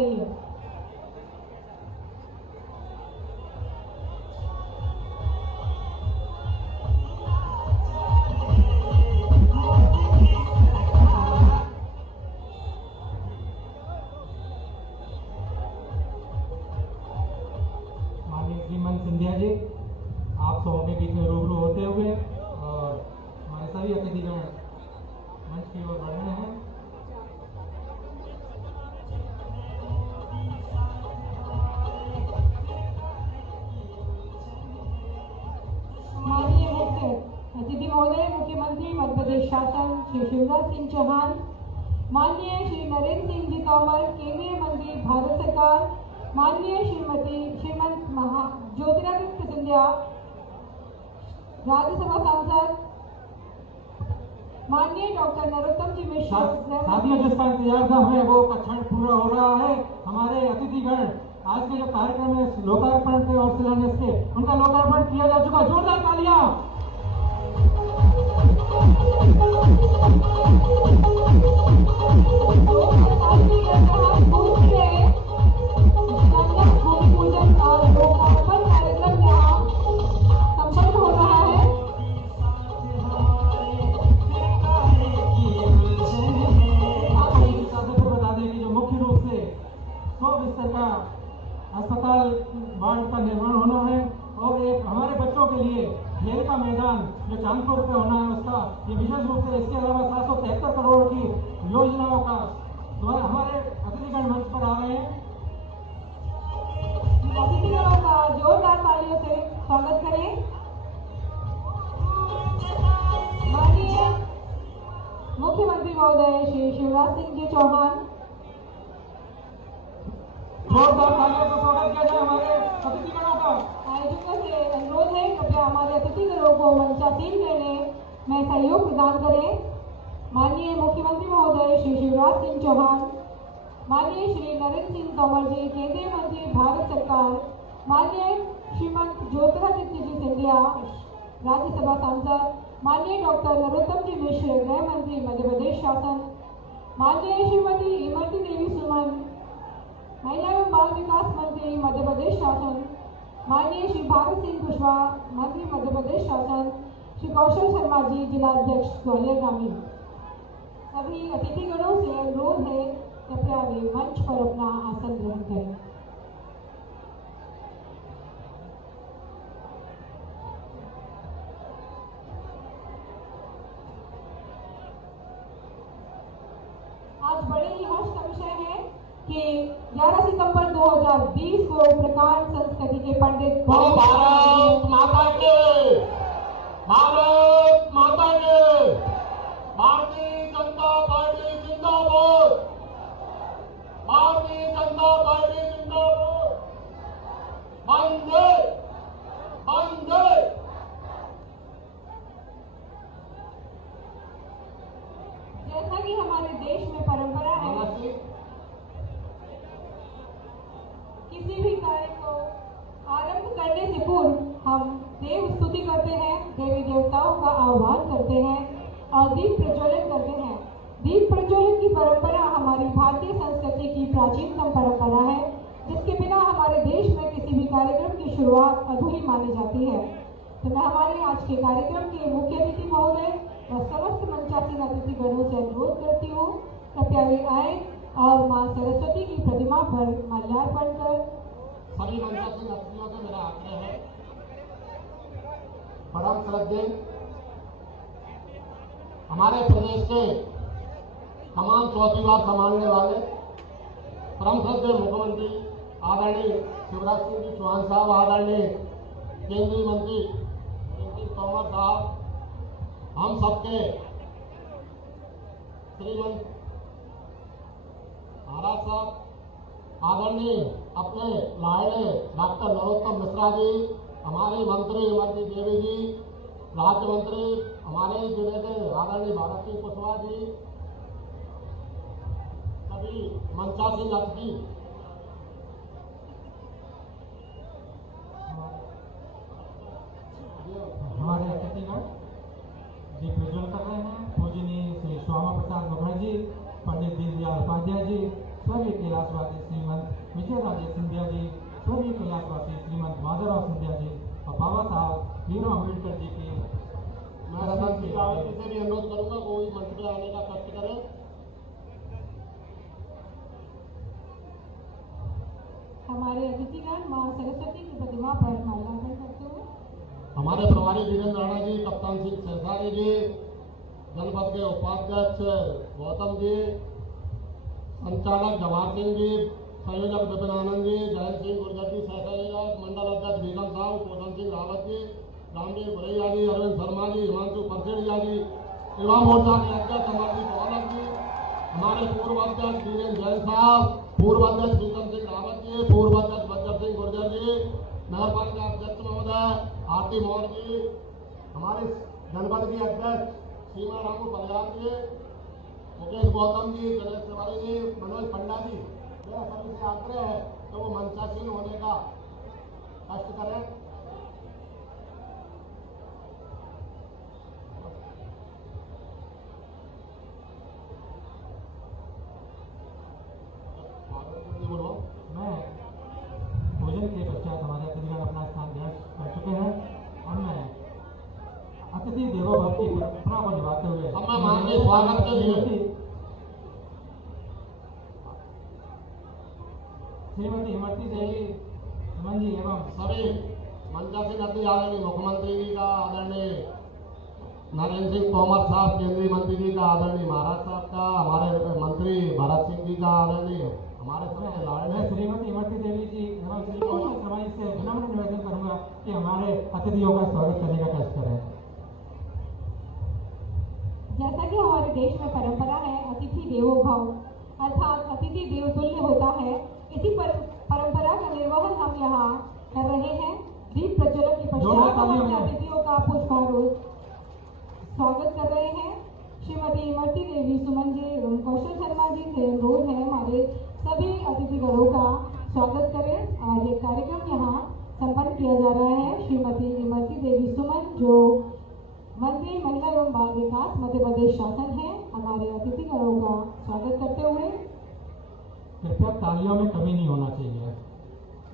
रही है। माननीय श्रीमान सिंधिया जी, आप सबों के बीच में रूबरू होते हुए और हमारे सभी अतिथिगण मंच की ओर बढ़ रहे हैं। माननीय मुख्य अतिथि महोदय, मुख्यमंत्री मध्य प्रदेश शासन श्री शिवराज सिंह चौहान, माननीय श्री नरेंद्र सिंह जी तोमर, केंद्रीय मंत्री भारत सरकार, माननीय श्रीमंत ज्योतिरादित्य सिंधिया, राज्यसभा सांसद, माननीय डॉक्टर नरोत्तम जी मिश्र। साथियों, जिसका इंतजार था हमें वो का क्षण पूरा हो रहा है। हमारे अतिथिगण आज के जो कार्यक्रम है लोकार्पण के और शिलान्यास के, उनका लोकार्पण किया जा चुका। जोरदार तालियां। भूमि पूजन और लोकार्पण कार्यक्रम यहाँ संपन्न हो रहा है। बता दें कि जो मुख्य रूप से 100 बिस्तर का अस्पताल वार्ड का निर्माण होना है और एक हमारे बच्चों के लिए खेल का मैदान जो चांदपुर पे होना है उसका ये विशेष रूप से, इसके अलावा 773 करोड़ की योजनाओं का द्वारा हमारे अतिथिगण मंच पर आ रहे हैं। अतिथिगणों का जोरदार तालियों से स्वागत करें। माननीय मुख्यमंत्री महोदय श्री शिवराज सिंह जी चौहान, जोरदार तालियों से स्वागत किया जाए हमारे अतिथिगणों का। आयोजकों से अनुरोध है कृपया हमारे अतिथिगणों को मंचासीन करने में सहयोग प्रदान करें। माननीय मुख्यमंत्री महोदय श्री शिवराज सिंह चौहान, माननीय श्री नरेंद्र सिंह तोमर जी, केंद्रीय मंत्री भारत सरकार, माननीय श्रीमंत ज्योतिरादित्य जी सिंधिया, राज्यसभा सांसद, माननीय डॉक्टर नरोत्तम जी मिश्र, गृह मंत्री मध्य प्रदेश शासन, माननीय श्रीमती इमरती देवी सुमन, महिला एवं बाल विकास मंत्री मध्य प्रदेश शासन, माननीय श्री भारत सिंह कुशवाहा, मंत्री मध्य प्रदेश शासन, श्री कौशल शर्मा जी, जिलाध्यक्ष ग्वालियर ग्रामीण। सभी अतिथिगणों से अनुरोध है कृपया वे मंच पर अपना आसन ग्रहण करें। आज बड़े ही हर्ष का विषय है कि 11 सितंबर 2020 को प्रकांड संस्कृति के पंडित भारत माता के, भारत माता के, भारतीय जनता पार्टी जिंदाबाद, भारतीय जनता पार्टी जिंदाबाद, वंदे वंदे। जैसा कि हमारे देश में परंपरा है, किसी भी कार्य को आरंभ करने से पूर्व हम देव स्तुति करते हैं, देवी देवताओं का आह्वान करते हैं और दीप प्रज्वलन करते हैं। दीप प्रज्वलन की परंपरा हमारी भारतीय संस्कृति की प्राचीनतम परंपरा है, जिसके बिना हमारे देश में किसी भी कार्यक्रम की शुरुआत अधूरी मानी जाती है। तो मैं हमारे आज के कार्यक्रम के मुख्य अतिथि महोदय और समस्त मंचासीन अतिथिगणों से अनुरोध करती हूँ कृपया वे आए और मां सरस्वती की प्रतिमा पर माल्यार्पण कर। सभी मंचासीन अतिथियों से मेरा आग्रह है, परम श्रद्धेय हमारे प्रदेश के तमाम चौकीदार संभालने वाले परम श्रद्धेय मुख्यमंत्री आदरणीय शिवराज सिंह जी चौहान साहब, आदरणीय केंद्रीय मंत्री तोमर साहब, हम सबके श्रीमंत महाराज साहब, आदरणीय अपने लाडले डॉक्टर नरोत्तम मिश्रा जी, हमारे मंत्री इमरती देवी जी, राज्य मंत्री हमारे जिले के आदरणीय भारत सिंह कुशवाहा जी, सभी मंचासीन अतिथि, हमारे अतिथिगण दीप प्रज्वल कर रहे हैं। पूजनीय श्री श्यामा प्रसाद मुखर्जी, पंडित दीनदयाल उपाध्याय जी, स्वर्गीय कैलाशवासी श्रीमंत विजयराजे सिंधिया जी, स्वर्गीय कैलाशवासी श्रीमंत माधवराव सिंधिया जी और बाबा साहब भीमराव अम्बेडकर जी की मैं सरपंच जी से भी अनुरोध करूंगा कोई मंच पे आने का कष्ट करें। हमारे अतिथिगण मां सरस्वती की प्रतिमा पर माल्यार्पण करते हुए हमारे प्रभारी वीरेंद्र राणा जी, कप्तान सिंह सरसारी जी, जनपद के उपाध्यक्ष गौतम जी, संचालक जवाहर सिंह जी, संयोजक विपिन आनंद जी, जयंत सिंह गुर्जर जी, सहसंयोजक मंडल अध्यक्ष बेगम साहब, पोषण सिंह रावत जी, रामदेव बुरैया जी, अरविंद शर्मा जी, हिमांशु परसेड़िया जी, युवा मोर्चा के अध्यक्ष अमरजीत औलख जी, हमारे पूर्व अध्यक्ष वीरेंद्र जैन साहब, पूर्व अध्यक्ष प्रीतम सिंह रावत जी, पूर्व अध्यक्ष बच्चर सिंह गुर्जर जी, नगर पालिका अध्यक्ष महोदय आरती मौर्य जी, हमारे जनपद के अध्यक्ष सीमा रामू बलराम जी, मुकेश गौतम जी, गणेश तिवारी जी, मनोज पंडा जी, मेरा सभी से आग्रह है तो वो मंचासीन होने का कष्ट करें। मैं भोजन के पश्चात हमारे अतिथिगण अपना स्थान ग्रहण कर चुके हैं और मैं अतिथि देवो भव की परंपरा को निभाते हुए हम माननीय स्वागत के लिए श्रीमती इमरती देवी सुमन जी एवं सभी मंचासीन अतिथि आदरणीय मुख्यमंत्री जी का, आदरणीय नरेंद्र सिंह तोमर साहब केंद्रीय मंत्री जी का, आदरणीय महाराज साहब का, हमारे मंत्री भरत सिंह जी का, आदरणीय हमारे सबसे लाडले श्रीमती इमरती देवी जी एवं श्री कौशल शर्मा जी से विनम्र निवेदन करूंगा कि हमारे अतिथियों का स्वागत करने का कष्ट करें। जैसा कि हमारे देश में परंपरा है अतिथि देवो भव, अर्थात अतिथि देव तुल्य होता है, इसी परंपरा का निर्वहन हम यहाँ कर रहे हैं। दीप प्रज्वलन के पश्चात हम अपने अतिथियों का पुष्पारोह स्वागत कर रहे हैं। श्रीमती इमरती देवी सुमन जी एवं कौशल शर्मा जी से अनुरोध है हमारे सभी अतिथिगणों का स्वागत करें। आज एक कार्यक्रम यहाँ संपन्न किया जा रहा है। श्रीमती इमरती देवी सुमन जो मंत्री महिला एवं बाल विकास मध्य प्रदेश शासन है, हमारे अतिथिगणों का स्वागत करते हुए कृपया तालियों में कमी नहीं होना चाहिए।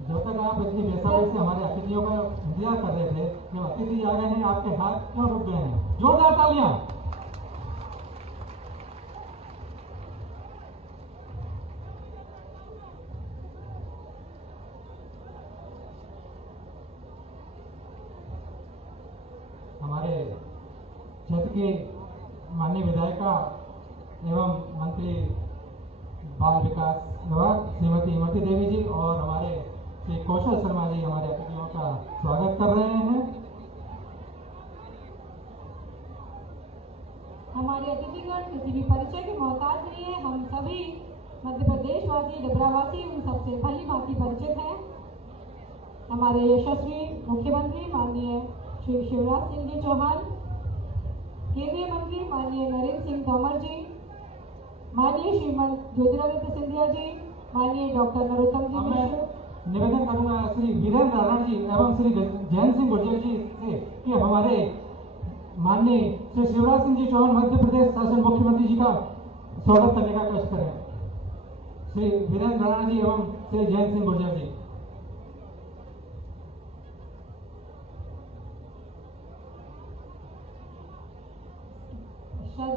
जब तक आप इतनी बेसब्री से हमारे अतिथियों का इंतजार कर रहे थे, जब अतिथि आ गए हैं आपके हाथ क्यों रुक गए हैं? जोरदार तालियां। हमारे क्षेत्र के माननीय विधायिका एवं मंत्री बाल विकास विभाग श्रीमती इमरती देवी जी और हमारे श्री कौशल शर्मा जी हमारे अतिथियों का स्वागत कर रहे हैं। हमारे अतिथिगण किसी भी परिचय के मोहताज नहीं है। हम सभी मध्य प्रदेशवासी, डबरावासी उन सबसे भली भांति परिचित हैं। हमारे यशस्वी मुख्यमंत्री माननीय श्री शिवराज सिंह जी चौहान, केंद्रीय मंत्री माननीय नरेंद्र सिंह तोमर जी, माननीय श्रीमंत ज्योतिरादित्य सिंधिया जी, माननीय डॉक्टर नरोत्तम जी मिश्र। निवेदन करूंगा श्री वीरेंद्र राणा जी एवं श्री जयंत सिंह गुर्जर जी से कि हमारे माननीय श्री शिवराज सिंह जी चौहान मध्य प्रदेश शासन मुख्यमंत्री जी का स्वागत करने का कष्ट करें। श्री वीरेंद्र राणा जी एवं श्री जयंत सिंह गुर्जर जी।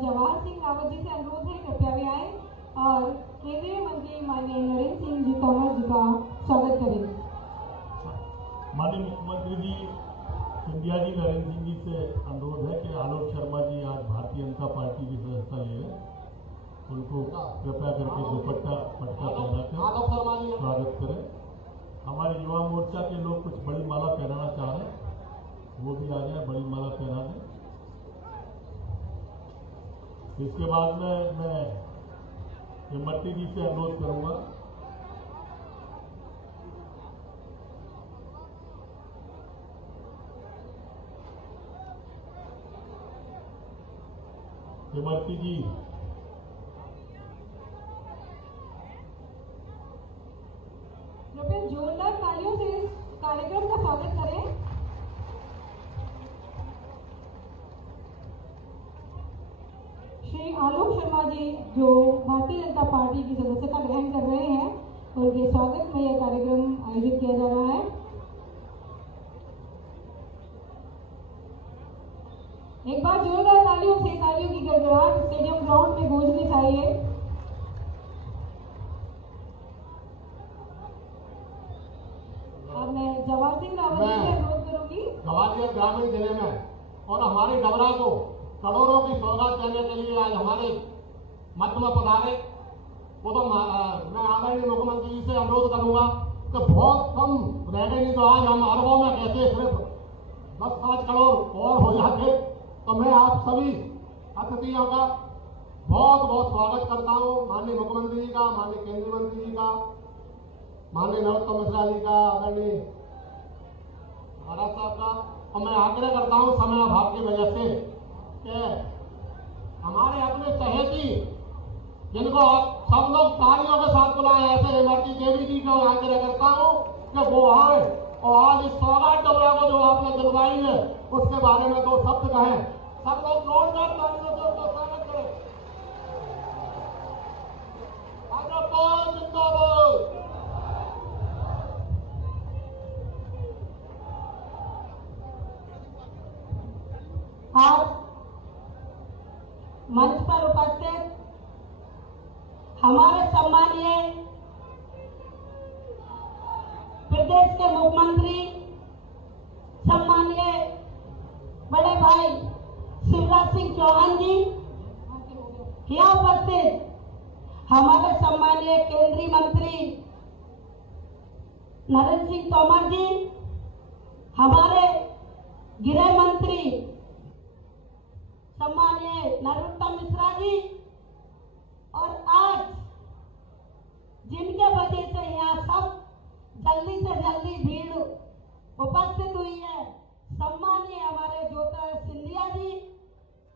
जवाहर सिंह रावत जी से अनुरोध है कृपया वे आए और केंद्रीय मंत्री माननीय नरेंद्र सिंह जी तोमर जी का स्वागत करें। माननीय मुख्यमंत्री जी सिंधिया जी, नरेंद्र सिंह जी से अनुरोध है कि आलोक शर्मा जी आज भारतीय जनता पार्टी की सदस्यता ले लें, उनको कृपया करके दुपट्टा पटका पहना कर स्वागत करें। हमारे युवा मोर्चा के लोग कुछ बड़ी माला पहनाना चाह रहे हैं, वो भी आ जाए, बड़ी माला पहना दें। इसके बाद में मैं इमरती जी से अनुरोध करूंगा इमरती जी कृपया जोरदार तालियों से इस कार्यक्रम का स्वागत करें। श्री आलोक शर्मा जी जो भारतीय जनता पार्टी की सदस्यता ग्रहण कर रहे हैं, उनके स्वागत में यह कार्यक्रम आयोजित किया जा रहा है। एक बार जोरदार तालियों से तालियों की गड़गड़ाहट स्टेडियम ग्राउंड में गूंजनी चाहिए। अब मैं जवाहर सिंह रावत जी से अनुरोध करूंगी। ग्वालियर ग्रामीण जिले में और हमारे डबरा को करोड़ों की सौगात देने के लिए आज हमारे मध्य में पधारे। वो तो मैं आदरणीय मुख्यमंत्री जी से अनुरोध करूंगा कि बहुत कम रह गए, नहीं तो आज हम अरबों में कहते सिर्फ 10-5 करोड़ और हो जाते। तो मैं आप सभी अतिथियों का बहुत बहुत स्वागत करता हूं, माननीय मुख्यमंत्री जी का, माननीय केंद्रीय मंत्री जी का, माननीय नरोत्तम मिश्रा जी का, आदरणीय महाराज साहब का। और मैं आग्रह करता हूं समय अभाव की वजह से कि हमारे अपने चहेती जिनको आप सब लोग तालियों के साथ बुलाएं, ऐसे इमरती देवी जी को आग्रह करता हूं कि वो आए और आज इस सौगात डबरा को जो आपने दिलवाई है उसके बारे में 2 शब्द कहें। सब लोग जोरदार तालियों से उनका स्वागत करें। भाजपा जिंदाबाद। आज मंच पर उपस्थित हमारे सम्मानीय प्रदेश के मुख्यमंत्री सम्मानीय बड़े भाई शिवराज सिंह चौहान जी, यहाँ उपस्थित हमारे सम्मानीय केंद्रीय मंत्री नरेंद्र सिंह तोमर जी, हमारे गृह मंत्री सम्मानीय नरोत्तम मिश्रा जी, और आज जिनके वजह से यहाँ सब जल्दी से जल्दी भीड़ उपस्थित हुई है, सम्मानीय हमारे ज्योतिरादित्य सिंधिया जी,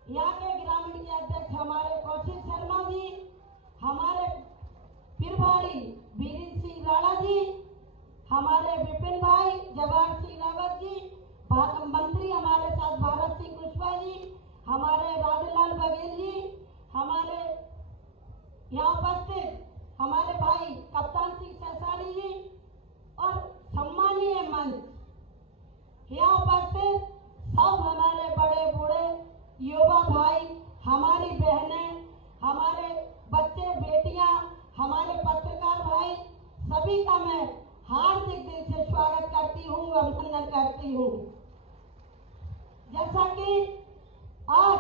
यहाँ के ग्रामीण के अध्यक्ष हमारे कौशिक शर्मा जी, हमारे प्रभारी वीरेंद्र सिंह राणा जी, हमारे विपिन भाई जवाहर सिंह रावत जी, मंत्री हमारे साथ भारत सिंह कुशवाहा जी, हमारे राधेलाल बघेल जी, हमारे यहाँ उपस्थित हमारे भाई कप्तान सिंह सहसारी जी, और सम्मानीय मंच यहाँ उपस्थित सब हमारे बड़े बूढ़े युवा भाई, हमारी बहनें, हमारे बच्चे बेटियां, हमारे पत्रकार भाई, सभी का मैं हार्दिक दिल से स्वागत करती हूँ, अभिनंदन करती हूँ। जैसा कि आज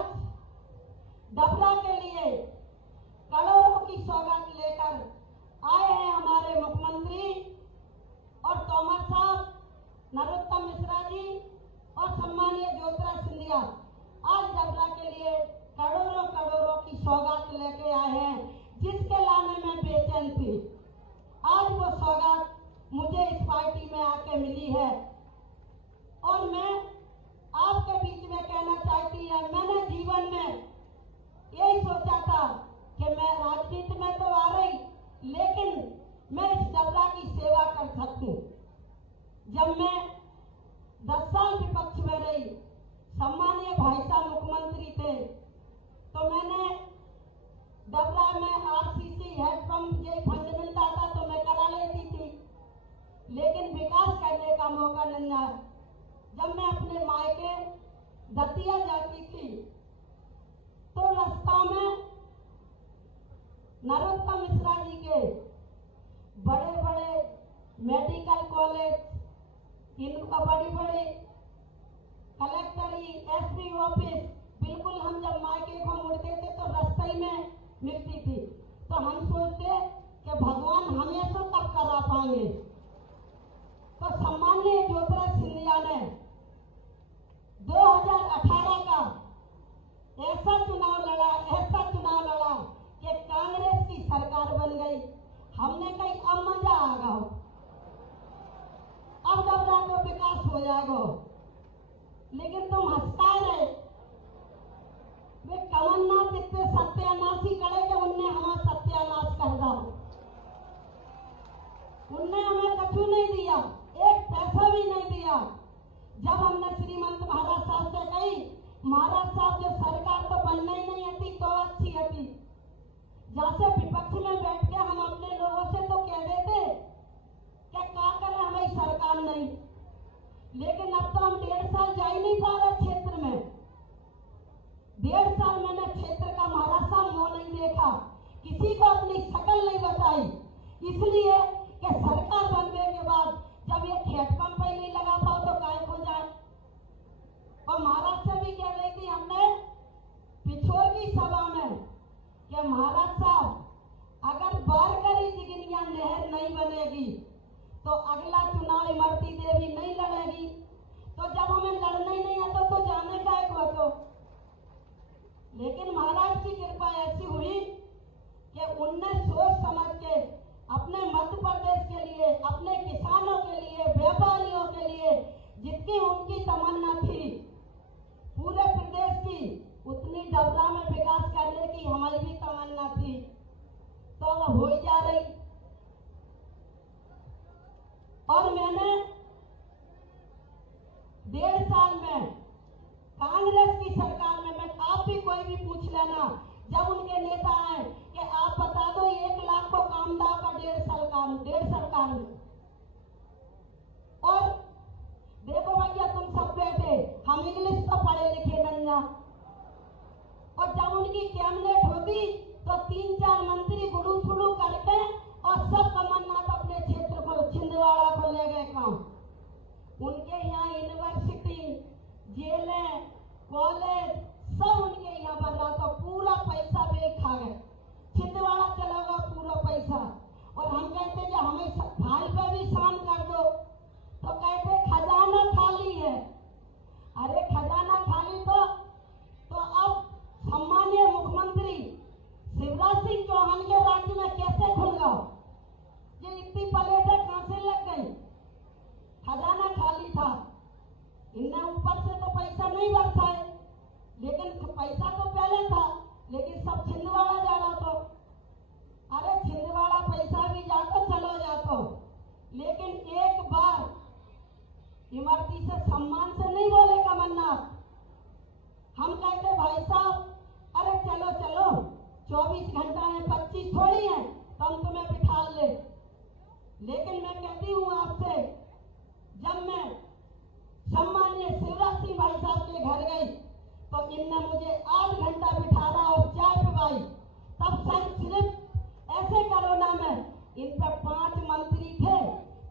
डबरा के लिए करोड़ों की सौगात लेकर आए हैं हमारे मुख्यमंत्री और तोमर साहब, नरोत्तम मिश्रा जी और सम्मानीय ज्योतिरादित्य सिंधिया, आज डबरा के लिए करोड़ों करोड़ों की सौगात लेके आए हैं, जिसके लाने में बेचैन थी। आज वो सौगात मुझे इस पार्टी में आके मिली है और मैं आपके बीच में कहना चाहती है, मैंने जीवन में यही सोचा था कि मैं राजनीति में तो आ रही, लेकिन मैं इस डबरा की सेवा कर सकूं। जब मैं 10 साल विपक्ष में रही, सम्मानीय भाई साहब मुख्यमंत्री थे, तो मैंने डबरा में आरसीसी हैंडपंप जो फंड मिलता था तो मैं करा लेती थी, लेकिन विकास करने का मौका नहीं आया। जब मैं अपने मायके दतिया जाती थी तो रास्ता में नरोत्तम मिश्रा जी के बड़े बड़े मेडिकल कॉलेज, इनका बड़ी बड़ी कलेक्टरी, एसपी ऑफिस, बिल्कुल हम जब मायके को मुड़ते थे तो रास्ते में मिलती थी। तो हम सोचते कि भगवान हमें तो कब करा पाएंगे। तो सम्मानीय ज्योतिरादित्य सिंधिया ने 2018 का ऐसा चुनाव लड़ा कि कांग्रेस की सरकार बन गई। हमने कही अब मजा आएगा, अब डबरा को विकास हो जाएगा, लेकिन तुम हंसता रहे। वे कमलनाथ इतने सत्यानाशी करे कि उनने हमारा सत्यानाश कर दो। उनने हमें कछु नहीं दिया, एक पैसा भी नहीं दिया। जब हमने श्रीमंत महाराज साहब से कही, महाराज साहब जो सरकार तो बनना ही नहीं थी तो अच्छी थी, जैसे विपक्ष में बैठ के हम अपने लोगों से तो कह देते क्या करे हमारी सरकार नहीं, लेकिन अब तो हम 1.5 साल जा ही नहीं पा रहे क्षेत्र में। 1.5 साल मैंने क्षेत्र का महाराज साहब मुंह नहीं देखा, किसी को अपनी शकल नहीं बताई, इसलिए कि सरकार बनने के बाद जब ये खेत पंप पे नहीं लगा पाओ तो काय खो जाए। और महाराज से भी कह रही थी हमने पिछोर की सभा में कि महाराज साहब अगर बारकरी जिगनिया नहर नहीं बनेगी तो अगला चुनाव इमरती देवी नहीं लड़ेगी। तो जब हमें लड़ना ही नहीं आता तो जाने का एक तो, लेकिन महाराज की कृपा ऐसी हुई कि उनने सोच समझ के अपने मध्य प्रदेश के लिए, अपने किसानों के लिए, व्यापारियों के लिए जितनी उनकी तमन्ना थी पूरे प्रदेश की, उतनी डबरा में विकास करने की हमारी भी तमन्ना थी, तो वह हो ही जा रही। और मैंने 1.5 साल में कांग्रेस की सरकार में, मैं आप भी कोई भी पूछ लेना, जब उनके नेता आए कि आप बता दो 1 लाख को काम दाव का 1.5 साल का में। और देखो भैया तुम सब बैठे, हम इंग्लिश तो पढ़े लिखे नंजा, और जब उनकी कैबिनेट होती तो 3-4 मंत्री गुड़ू सुड़ू करके और सब कमलनाथ अपने क्षेत्र को छिंदवाड़ा को ले गए काम। उनके यहाँ यूनिवर्सिटी, जेलें, कॉलेज सब उनके यहाँ बन रहा था, पूरा पैसा भी खा गए, छिंदवाड़ा चला गया पूरा पैसा। और हम कहते जो हमें फाइल पे भी शाम कर दो तो कहते खजाना खाली है। अरे खजाना खाली तो अब सम्मानीय मुख्यमंत्री शिवराज सिंह चौहान के राज्य में कैसे खुल गया? ये इतनी प्लेटें कहां से लग गई? खजाना खाली था, इनने ऊपर से तो पैसा नहीं बरसाए, लेकिन पैसा तो पहले था, लेकिन सब छिंदवाड़ा जा रहा तो। अरे छिंदवाड़ा पैसा भी जातो चलो जातो, लेकिन एक बार इमरती से सम्मान से नहीं बोले कमलनाथ। हम कहते भाई साहब अरे चलो चलो 24 घंटा है, 25 थोड़ी है, तो हम तुम्हें बिठा ले। लेकिन मैं कहती हूँ आपसे, जब मैं सम्मानीय शिवराज सिंह भाई साहब के घर गई तो इनने मुझे 8 घंटा बिठाना और चाय पिलाई। तब सिर्फ ऐसे कोरोना में इन पर 5 मंत्री थे,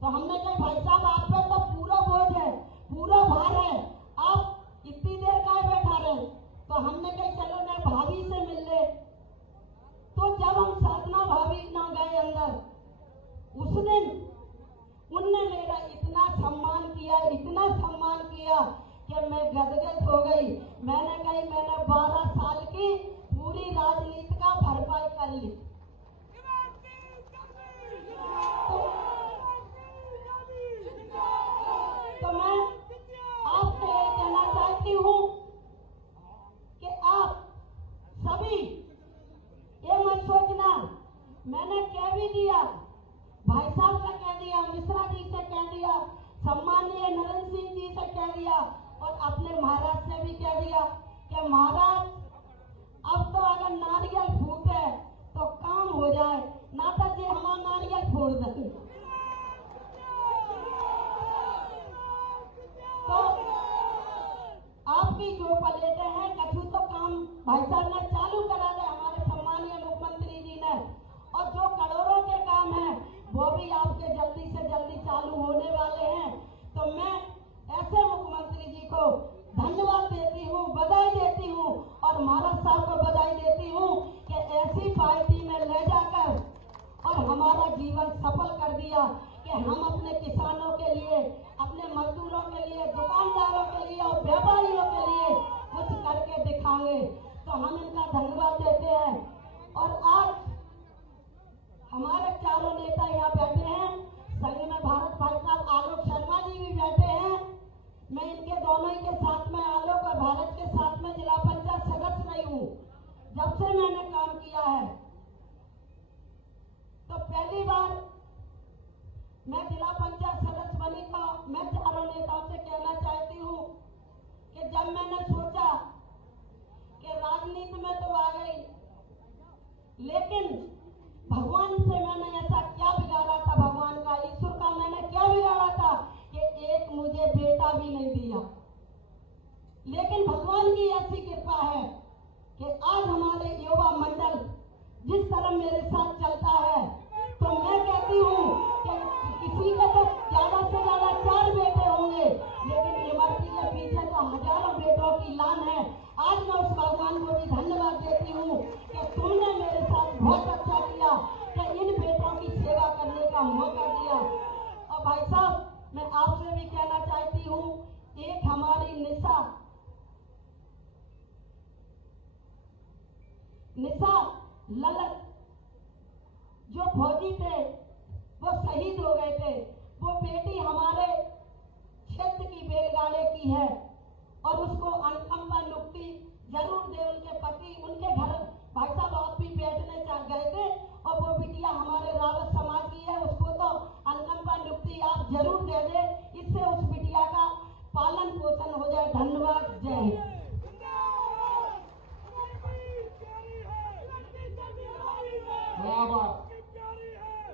तो हमने कहा भाई साहब आप पे तो पूरा बोझ है, पूरा भार है, आप इतनी देर काहे बैठा रहे? तो हमने कहा चलो मैं भाभी से मिल ले। तो जब हम साधना भाभी ना गए अंदर, उस दिन उनने मेरा इतना सम्मान किया, इतना सम्मान किया कि मैं गदगद हो गई। मैंने कही मैंने 12 साल की पूरी राजनीति का भरपाई कर ली। तो मैं आपसे ये कहना चाहती हूँ कि आप सभी ये मत सोचना, मैंने कह भी दिया, भाई साहब से कह दिया, मिश्रा जी से कह दिया, सम्मानीय नरेंद्र सिंह जी से कह दिया, और अपने महाराज से भी कह दिया कि महाराज अब तो अगर नारियल फूटे तो काम हो जाए, नाता जी हमारा नारियल फोड़ देंगे। तो आपकी जो प्लेटें हैं कछु तो काम भाई साहब ने चालू करा दे, हमारे सम्मानीय मुख्यमंत्री जी ने, और जो करोड़ों के काम हैं वो भी आपके जल्दी से जल्दी चालू होने वाले हैं। तो मैं ऐसे मुख्यमंत्री जी को धन्यवाद देती हूँ, बधाई देती हूँ, और महाराज साहब को बधाई देती हूँ कि ऐसी पार्टी में ले जाकर और हमारा जीवन सफल कर दिया कि हम अपने किसानों के लिए, अपने मजदूरों के लिए, दुकानदारों के लिए और व्यापारियों के लिए कुछ करके दिखाएंगे। तो हम इनका धन्यवाद देते हैं। और आज हमारे चारों नेता यहाँ बैठे हैं, संघ में भारत भाई साहब आलोक शर्मा जी भी बैठे हैं। मैं इनके दोनों ही के साथ में, आलोक और भारत के साथ में जिला पंचायत सदस्य रही हूँ। जब से मैंने काम किया है तो पहली बार मैं जिला पंचायत सदस्य बनी था। मैं चारों नेताओं से कहना चाहती हूँ कि जब मैंने सोचा कि राजनीति में तो आ गई, लेकिन जरूर दे। उनके पति उनके घर भाई साहब आप भी बैठने गए थे और वो बिटिया हमारे रावत समाज की है, उसको तो अनुकंपा नियुक्ति आप जरूर दे दे, इससे उस बिटिया का पालन पोषण हो जाए। धन्यवाद। जय हिंद। मैं अब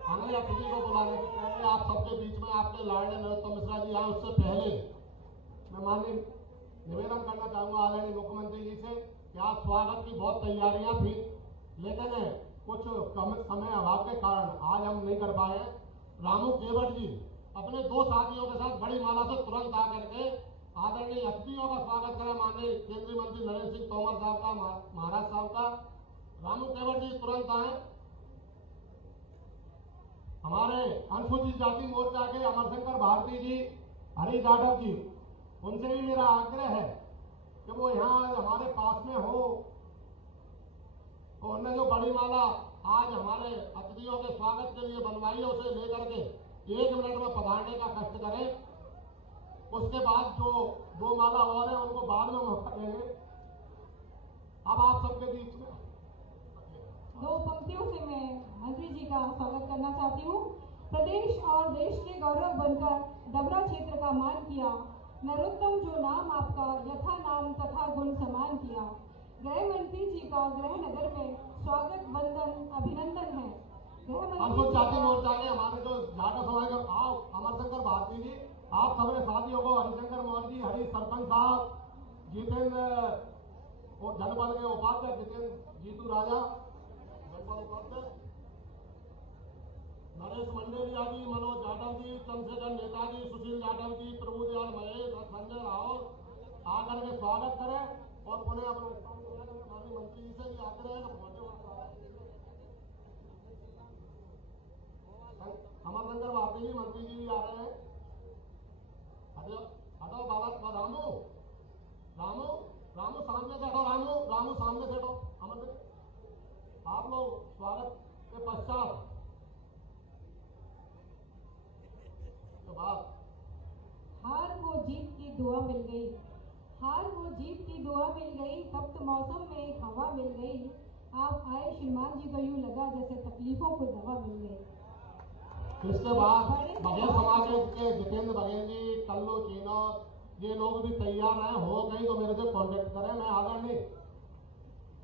हमारे अतिथि को बुलाने से पहले आप सबके बीच में आपके लाडले नरोत्तम मिश्रा जी आए, उससे पहले मैं माननीय निवेदन करना चाहूंगा आदरणीय मुख्यमंत्री जी से कि आज स्वागत की बहुत तैयारियां थी, लेकिन कुछ कम समय अभाव के कारण आज हम नहीं कर पाए। रामू केवट जी अपने 2 साथियों के साथ बड़ी माला से तुरंत आकर के आदरणीय अतिथियों का स्वागत करें। माननीय केंद्रीय मंत्री नरेंद्र सिंह तोमर साहब का, महाराज साहब का। रामू केवट जी तुरंत आए। हमारे अनुसूचित जाति मोर्चा के अमरशंकर भारती जी, हरीश यादव जी, उनसे भी मेरा आग्रह है कि वो यहाँ हमारे पास में हो। तो उन्होंने जो बड़ी माला आज हमारे अतिथियों के स्वागत के लिए बनवाई है, उसे लेकर के 1 मिनट में पधारने का कष्ट करें। उसके बाद जो 2 माला और है उनको बाद में मौका देंगे। अब आप सबके बीच में 2 पंक्तियों से मैं मंत्री जी का स्वागत करना चाहती हूँ। प्रदेश और देश के गौरव बनकर डबरा क्षेत्र का मान किया, नरोत्तम जो नाम आपका यथा नाम तथा गुण समान किया। गृह मंत्री जी का गृह नगर में स्वागत वंदन अभिनंदन है। अनुसूचित जाति मोर्चा के हमारे जो जाटा समाज के आप अमरशंकर भारती जी, आप सबने साथियों को हरिशंकर मौर्य जी, हरीश सरपंच साहब, जितेंद्र जनपद के उपाध्यक्ष जितेंद्र जीतू राजा जनपद उपाध्यक्ष, नरेश मंडेलिया जी, मनोज यादव जी, चंद्रशेखर नेताजी, सुशील यादव जी, प्रभुदयाल महेश, संजय राहुल आकर के स्वागत करें। और पुनः अपने माननीय मंत्री जी से भी आग्रह है अमरशंकर भारती जी, मंत्री जी भी आ रहे हैं। हटो बाबा, रामू रामू रामू सामने से हटो, रामू सामने से हटो। अमर आप लोग स्वागत के पश्चात हार को जीत की दुआ मिल गई, हार को जीत की दुआ मिल गई, तप्त मौसम में एक हवा मिल गई। आप आए श्रीमान जी तो यूं लगा जैसे तकलीफों को दवा मिल गई। इसके बाद बघेल समाज के जितेंद्र बघेल जी, कल्लू चीनो, ये लोग भी तैयार रहे। हो गई तो मेरे से कांटेक्ट करें। मैं आदरणीय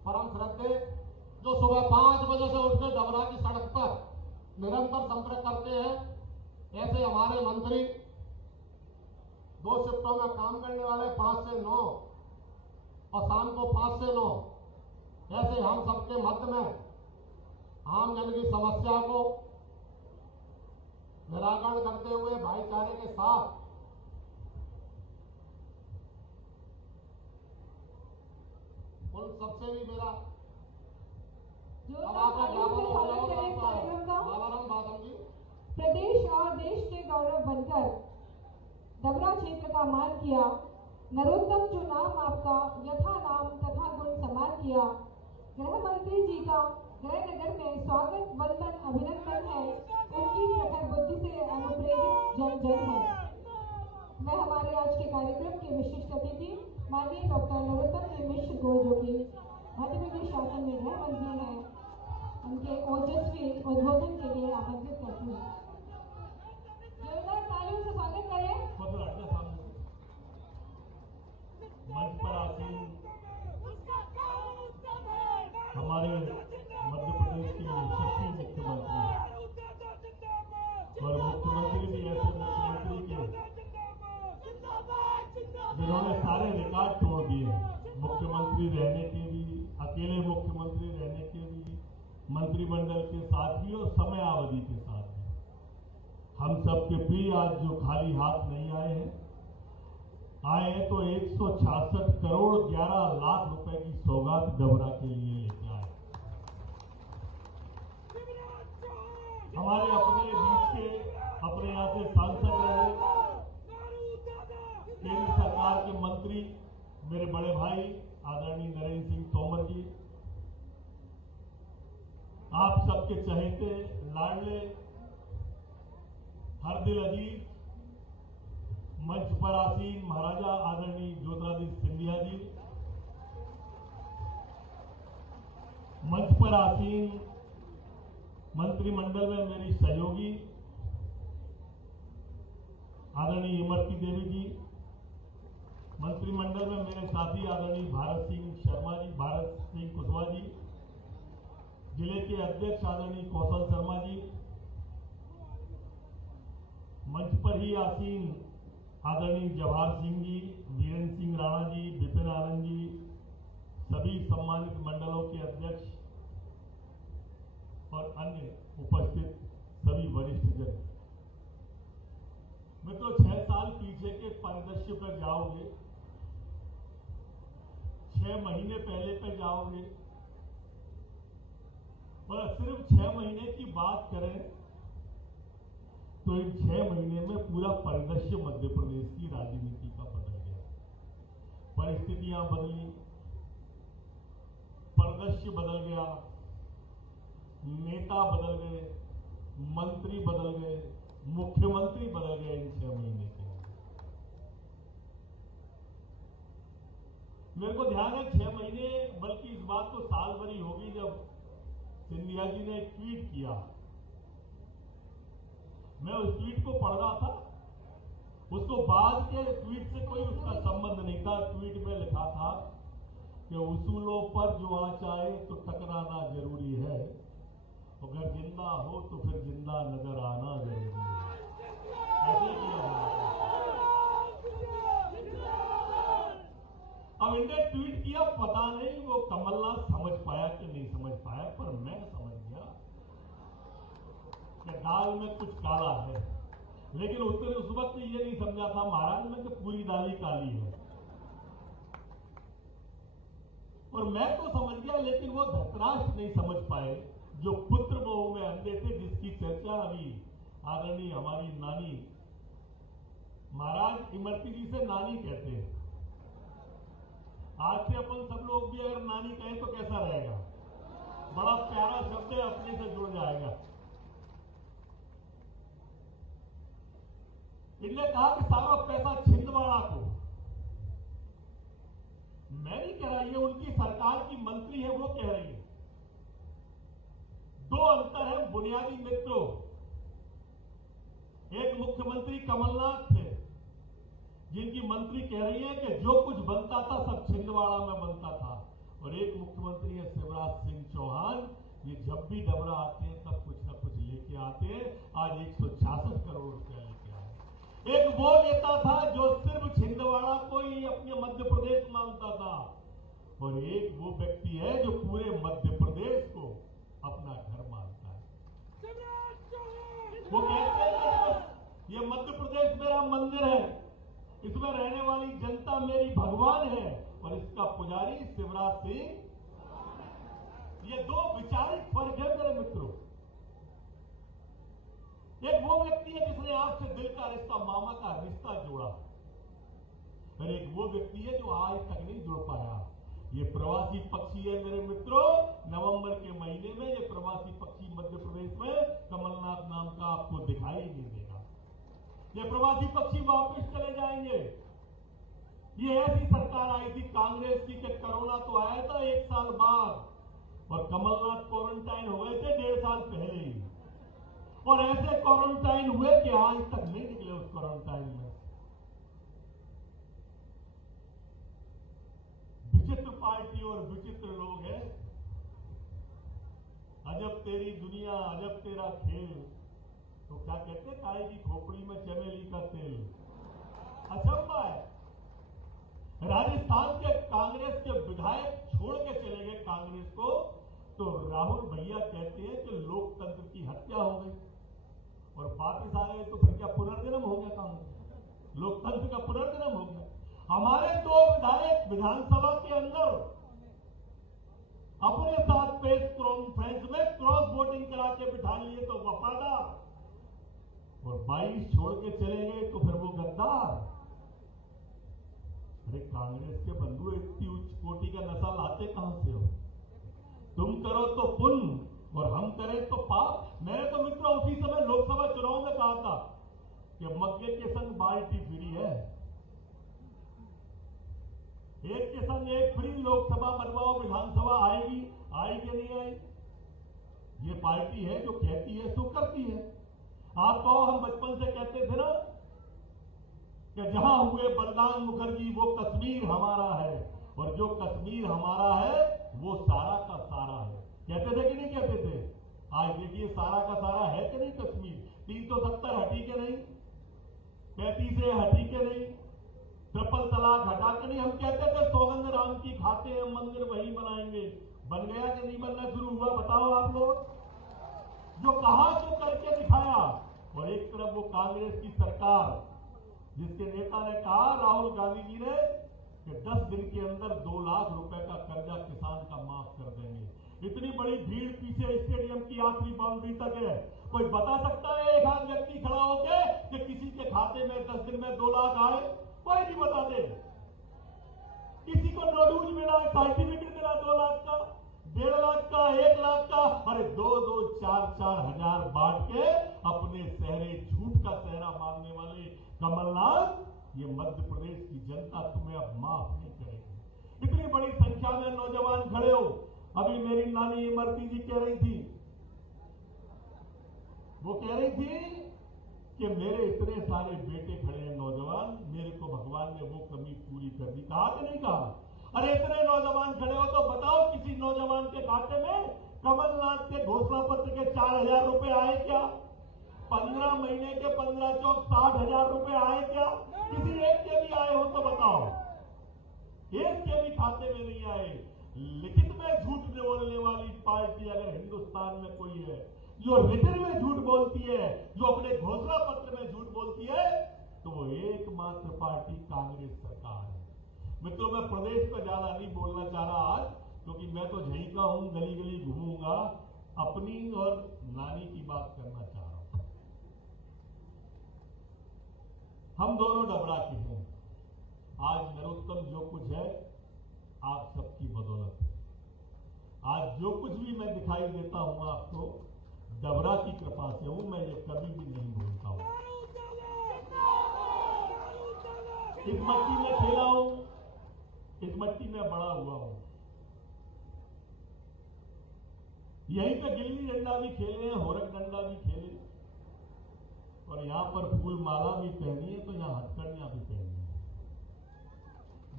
परम श्रद्धेय जो सुबह 5 बजे से उठकर डबरा की सड़क पर निरंतर संपर्क करते हैं, ऐसे हमारे मंत्री 2 शिफ्टों में काम करने वाले 5 से 9 और शाम को 5 से 9, ऐसे हम सबके मध्य में आम जन की समस्या को निराकरण करते हुए भाईचारे के साथ उन सबसे भी मेरा अब आपका ज्ञापन हो गया। बालाराम बादम जी, प्रदेश और देश के गौरव बनकर डबरा क्षेत्र का मान किया, नरोत्तम जो नाम आपका यथा नाम तथा गुण समान किया। गृह मंत्री जी का गृह नगर में स्वागत वंदन अभिनंदन है। उनकी प्रखर बुद्धि से अनुप्रेरित जन जन है। मैं हमारे आज के कार्यक्रम के विशिष्ट अतिथि माननीय डॉक्टर नरोत्तम मिश्र को, जो कि मध्य प्रदेश शासन में गृह मंत्री हैं, उनके ओजस्वी उद्बोधन के लिए आमंत्रित करती हूँ। जोरदार तालियों से स्वागत करें। मंच पर आसीन हमारे मध्य प्रदेश के यशस्वी मुख्यमंत्री और मुख्यमंत्री भी ऐसे मुख्यमंत्री के जिन्होंने सारे रिकॉर्ड तोड़ दिए हैं। मुख्यमंत्री रहने के भी, अकेले मुख्यमंत्री रहने के भी, मंत्रिमंडल के साथ भी और समयावधि के साथ भी। हम सबके प्रिय आज जो खाली हाथ नहीं आए हैं, आए हैं तो 166 करोड़ 11 लाख रुपए की सौगात डबरा के लिए लेके आए। हमारे अपने बीच के, अपने यहां से सांसद रहे, केंद्र सरकार के मंत्री मेरे बड़े भाई आदरणीय नरेंद्र सिंह तोमर जी, आप सबके चहेते लाडले हर दिल अजीज मंच पर आसीन महाराजा आदरणीय ज्योतिरादित्य सिंधिया जी, मंच पर आसीन मंत्रिमंडल में मेरी सहयोगी आदरणीय इमरती देवी जी, मंत्रिमंडल में मेरे साथी आदरणीय भारत सिंह कुशवाहा जी, जिले के अध्यक्ष आदरणीय कौशल शर्मा जी, मंच पर ही आसीन आदरणीय जवाहर सिंह जी, वीरेंद्र सिंह राणा जी, विपिन आनंद जी, सभी सम्मानित मंडलों के अध्यक्ष और अन्य उपस्थित सभी वरिष्ठ जन। मित्रों, 6 साल पीछे के परिदृश्य पर जाओगे, 6 महीने पहले पर जाओगे और सिर्फ 6 महीने की बात करें तो इन 6 महीने में पूरा परिदृश्य मध्य प्रदेश की राजनीति का बदल गया। परिस्थितियां बदली, परिदृश्य बदल गया, नेता बदल गए, मंत्री बदल गए, मुख्यमंत्री बदल गए इन 6 महीने के अंदर। मेरे को ध्यान है 6 महीने बल्कि इस बात को साल भरी होगी जब सिंधिया जी ने एक ट्वीट किया। मैं उस ट्वीट को पढ़ रहा था, उसको बाद के ट्वीट से कोई उसका संबंध नहीं था। ट्वीट में लिखा था कि उसूलों पर जो आँच आए तो टकराना जरूरी है, अगर जिंदा हो तो फिर जिंदा नजर आना जरूरी है। ऐसे ही किया अब इन्हें ट्वीट किया, पता नहीं वो कमलनाथ समझ पाया कि नहीं समझ पाया, पर मैं समझ गया कि दाल में कुछ काला है। लेकिन उस वक्त ये नहीं समझा था महाराज में कि पूरी दाल ही काली है। और मैं तो समझ गया, लेकिन वो धृतराष्ट्र नहीं समझ पाए जो पुत्र मोह में अंधे थे, जिसकी चर्चा अभी आदरणीय हमारी नानी, महाराज इमरती जी से नानी कहते हैं। आज से अपन सब लोग भी अगर नानी कहें तो कैसा रहेगा? बड़ा प्यारा शब्द है, अपने से जुड़ जाएगा। इनने कहा कि सारा पैसा छिंदवाड़ा को। मैं नहीं कह रहा, ये उनकी सरकार की मंत्री है, वो कह रही है। दो अंतर है बुनियादी मित्रों। एक मुख्यमंत्री कमलनाथ थे, जिनकी मंत्री कह रही है कि जो कुछ बनता था सब छिंदवाड़ा में बनता था। और एक मुख्यमंत्री है शिवराज सिंह चौहान, ये जब भी डबरा आते हैं तब कुछ न कुछ लेके आते हैं। आज 166 करोड़ रुपया लेके आए। एक वो नेता था जो सिर्फ छिंदवाड़ा को ही अपने मध्य प्रदेश मानता था, और एक वो व्यक्ति है जो पूरे मध्य प्रदेश को अपना घर मानता है। वो कहते हैं कि ये मध्य प्रदेश मेरा मंदिर है, इसमें रहने वाली जनता मेरी भगवान है, और इसका पुजारी शिवराज सिंह। ये दो विचारिक फर्क है मेरे मित्रों। एक वो व्यक्ति है जिसने आपसे दिल का रिश्ता, मामा का रिश्ता जोड़ा, और एक वो व्यक्ति है जो आज तक नहीं जुड़ पाया। ये प्रवासी पक्षी है मेरे मित्रों। नवंबर के महीने में ये प्रवासी पक्षी मध्य प्रदेश में कमलनाथ नाम का आपको दिखाई नहीं देगा। ये प्रवासी पक्षी वापस चले जाएंगे। ये ऐसी सरकार आई थी कांग्रेस की कि कोरोना तो आया था 1 साल बाद, और कमलनाथ क्वारंटाइन हो गए थे 1.5 साल पहले ही, और ऐसे क्वारंटाइन हुए कि आज तक नहीं निकले उस क्वारंटाइन में। विचित्र पार्टी और विचित्र लोग हैं। अजब तेरी दुनिया, अजब तेरा खेल। तो क्या कहते हैं, काहे की खोपड़ी में चमेली का तेल। अचंबा है। राजस्थान के कांग्रेस के विधायक छोड़ के चले गए कांग्रेस को, तो राहुल भैया कहते हैं कि लोकतंत्र की हत्या हो गई, और वापिस आ गए तो फिर क्या पुनर्जन्म हो गया? कांग्रेस लोकतंत्र का पुनर्जन्म हो गया। हमारे 2 विधायक विधानसभा के अंदर अपने साथ प्रेस कॉन्फ्रेंस में क्रॉस वोटिंग करा के बिठा लिए तो वफादार, और 22 छोड़ के चले गए तो फिर वो गद्दार। अरे कांग्रेस के बंधु, इतनी उच्च कोटि का नशा लाते कहां से हो? तुम करो तो पुण्य और हम करें तो पाप। मैंने तो मित्रों उसी समय लोकसभा चुनाव में कहा था कि मक्के के संग बाल्टी फ्री है, एक के संग एक फ्री। लोकसभा बनवाओ, विधानसभा आएगी, आई कि नहीं आई? ये पार्टी है जो कहती है सो करती है। आप कहो हम बचपन से कहते थे ना कि जहां हुए बलराम मुखर्जी वो कश्मीर हमारा है, और जो कश्मीर हमारा है वो सारा का सारा है। कहते थे कि नहीं कहते थे? आज देखिए सारा का सारा है कि नहीं कश्मीर? 370 हटी के नहीं, 35 हटी के नहीं, ट्रिपल तलाक हटा के नहीं। हम कहते थे सौगंध राम की खाते हैं मंदिर वही बनाएंगे। बन गया कि नहीं बनना शुरू हुआ? बताओ आप लोग। जो कहा जो करके दिखाया। और एक तरफ वो कांग्रेस की सरकार जिसके नेता ने कहा, राहुल गांधी जी ने, कि 10 दिन के अंदर 2 लाख रुपए का कर्जा किसान का माफ कर देंगे। इतनी बड़ी भीड़ पीछे स्टेडियम की आखिरी बाउंड्री तक है। कोई बता सकता है एक आध व्यक्ति खड़ा होके कि किसी के खाते में 10 दिन में 2 लाख आए? कोई नहीं बता दे। किसी को नोटबुक मिला, सर्टिफिकेट मिला 2 लाख का, 1.5 लाख का, 1 लाख का, अरे 2-2, 4-4 हजार बांट के अपने सहरे झूठ का सहरा मारने वाले कमलनाथ, ये मध्य प्रदेश की जनता तुम्हें अब माफ नहीं करेगी। इतनी बड़ी संख्या में नौजवान खड़े हो। अभी मेरी नानी इमरती जी कह रही थी, वो कह रही थी कि मेरे इतने सारे बेटे खड़े हैं नौजवान, मेरे को भगवान ने वो कमी पूरी कर दी। कहा कि नहीं कहा? अरे इतने नौजवान खड़े हो तो बताओ किसी नौजवान के खाते में कमलनाथ के घोषणा पत्र के 4,000 रुपए आए क्या? 15 महीने के 15 चौक 60,000 रुपए आए क्या? किसी एक के भी आए हो तो बताओ। एक के भी खाते में नहीं आए। लिखित में झूठ बोलने वाली पार्टी अगर हिंदुस्तान में कोई है, जो रिटर्न में झूठ बोलती है, जो अपने घोषणा पत्र में झूठ बोलती है, तो वो एकमात्र पार्टी कांग्रेस सरकार है। मित्रों, मैं प्रदेश पर ज्यादा नहीं बोलना चाह रहा आज, क्योंकि मैं तो यहीं का हूं, गली गली घूमूंगा, अपनी और नानी की बात करना चाह रहा हूं। हम दोनों डबरा के हैं। आज नरोत्तम जो कुछ है आप सबकी बदौलत है। आज जो कुछ भी मैं दिखाई देता हूं आपको, डबरा की कृपा से हूं। मैं ये कभी भी नहीं भूलता हूं। इस मट्टी में खेला हूं, इस मट्टी में बड़ा हुआ हूं। यहीं पे गिल्ली डंडा भी खेले हैं, होरक डंडा भी खेले, और यहां पर फूल माला भी पहनी है, तो यहां हथकड़ियां भी पहनी है।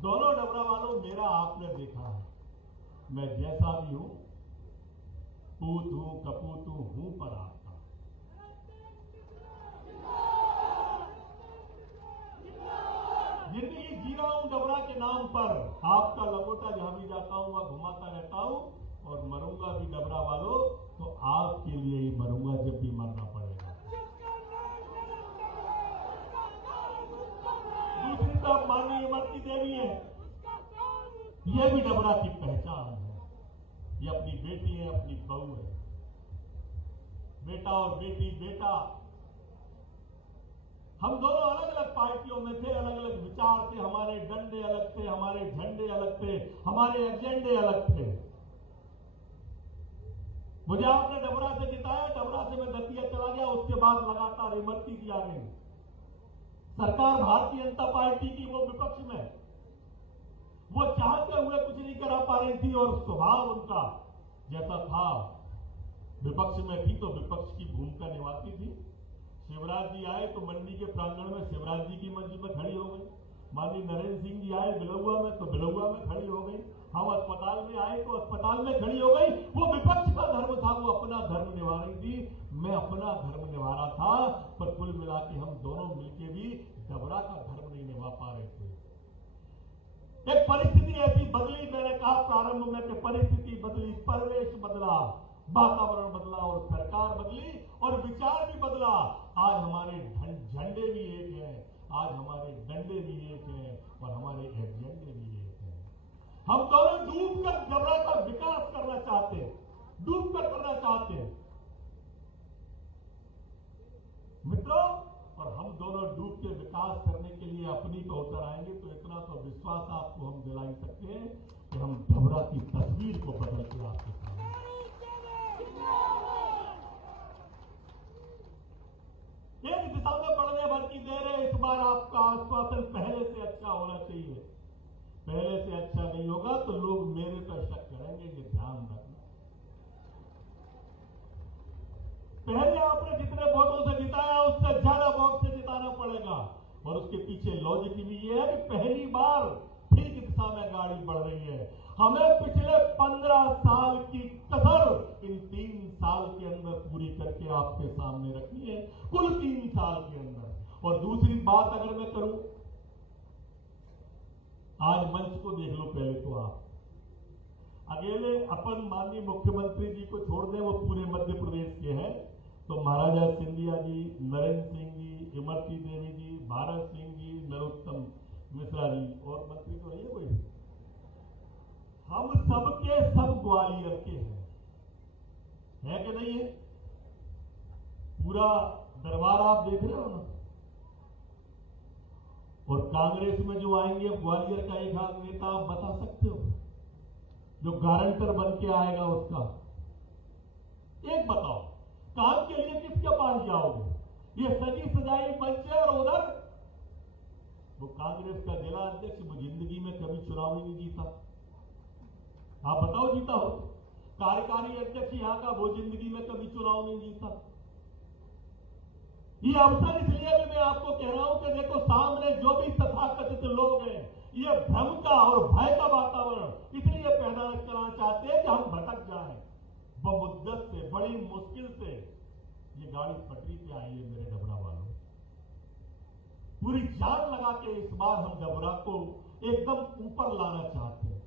दोनों डबरा वालों, मेरा आपने देखा है, मैं जैसा भी हूं, पूत हूं, कपूत हूं पर आपका। जिंदगी जी रहा हूं डबरा के नाम पर। आपका लंगोटा जहां भी जाता हूं वहां घुमाता रहता हूं, और मरूंगा भी डबरा वालों तो आपके लिए ही मरूंगा जब भी मरना पड़ेगा। दूसरी तरफ माननीय इमरती देवी है, यह भी डबरा की पहचान है। ये अपनी बेटी है, अपनी बहू है। बेटा और बेटी, बेटा, हम दोनों अलग अलग पार्टियों में थे, अलग अलग विचार थे, हमारे डंडे अलग थे, हमारे झंडे अलग थे, हमारे एजेंडे अलग थे। मुझे आपने डबरा से जिताया, डबरा से मैं दतिया चला गया, उसके बाद लगातार इमरती जी आ गई। सरकार भारतीय जनता पार्टी की, वो विपक्ष में, वो चाहते हुए कुछ नहीं करा पा रही थी, और स्वभाव उनका जैसा था, विपक्ष में थी तो विपक्ष की भूमिका निभाती थी। शिवराज जी आए तो मंडी के प्रांगण में शिवराज जी की मंच में खड़ी हो गई। माननीय नरेंद्र सिंह जी आए बिलौआ में तो बिलौआ में खड़ी हो गई। हम अस्पताल में आए तो अस्पताल में खड़ी हो गई। वो विपक्ष का धर्म था, वो अपना धर्म निभा रही थी, मैं अपना धर्म निभा रहा था, पर कुल मिला के हम दोनों मिलकर भी डबरा का धर्म नहीं निभा पा रहे थे। एक परिस्थिति ऐसी बदली, मैंने कहा प्रारंभ में कि परिस्थिति बदली, परिवेश बदला, वातावरण बदला, और सरकार बदली, और विचार भी बदला। आज हमारे झंडे भी एक हैं, आज हमारे डंडे भी एक हैं, और हमारे एजेंडे भी एक हैं। हम दोनों डूबकर डबरा का विकास करना चाहते हैं, डूबकर करना चाहते हैं मित्रों। और हम दोनों डूब के विकास करने के लिए अपनी तो उतर आएंगे, तो इतना तो विश्वास आपको हम दिला ही सकते हैं कि हम डबरा की तस्वीर को बदल के आपके सामने, एक दिशा में बढ़ने भर की देर है। इस बार आपका आश्वासन पहले से अच्छा होना चाहिए। पहले से अच्छा नहीं होगा तो लोग मेरे पर शक करेंगे, ये ध्यान रखना। पहले आपने जितने वोटों से जिताया उससे ज्यादा वोट से जिताना पड़ेगा। और उसके पीछे लॉजिक भी ये है कि पहली बार ठीक दिशा में गाड़ी बढ़ रही है। हमें पिछले 15 साल की कसर इन 3 साल के अंदर पूरी करके आपके सामने रखनी है, कुल 3 साल के अंदर। और दूसरी बात अगर मैं करूं, आज मंच को देख लो पहले तो आप अकेले अपन माननीय मुख्यमंत्री जी को छोड़ दें, वो पूरे मध्य प्रदेश के हैं, तो महाराजा सिंधिया जी, नरेंद्र सिंह जी, इमरती देवी जी, भारत सिंह जी, नरोत्तम मिश्रा जी और मंत्री तो नहीं है कोई, हम सबके सब ग्वालियर के हैं, है कि नहीं है? पूरा दरबार आप देख रहे हो ना। और कांग्रेस में जो आएंगे ग्वालियर का एक आध नेता आप बता सकते हो जो गारंटर बन के आएगा उसका? एक बताओ, काम के लिए किसके पास जाओगे? ये सजी सजाई मंच है। और उधर वो कांग्रेस का जिला अध्यक्ष, वो जिंदगी में कभी चुनाव ही नहीं जीता। आप बताओ जीता हो? कार्यकारी अध्यक्ष यहां का, वो जिंदगी में कभी चुनाव नहीं जीता। ये अवसर इसलिए भी मैं आपको कह रहा हूं कि देखो सामने जो भी तथाकथित लोग हैं, ये भ्रम का और भय का वातावरण इसलिए पैदा करना चाहते हैं कि हम भटक जाएं। बमुद्दत से, बड़ी मुश्किल से ये गाड़ी पटरी पे आई है मेरे डबरा वालों। पूरी जान लगा के इस बार हम डबरा को एकदम ऊपर लाना चाहते हैं।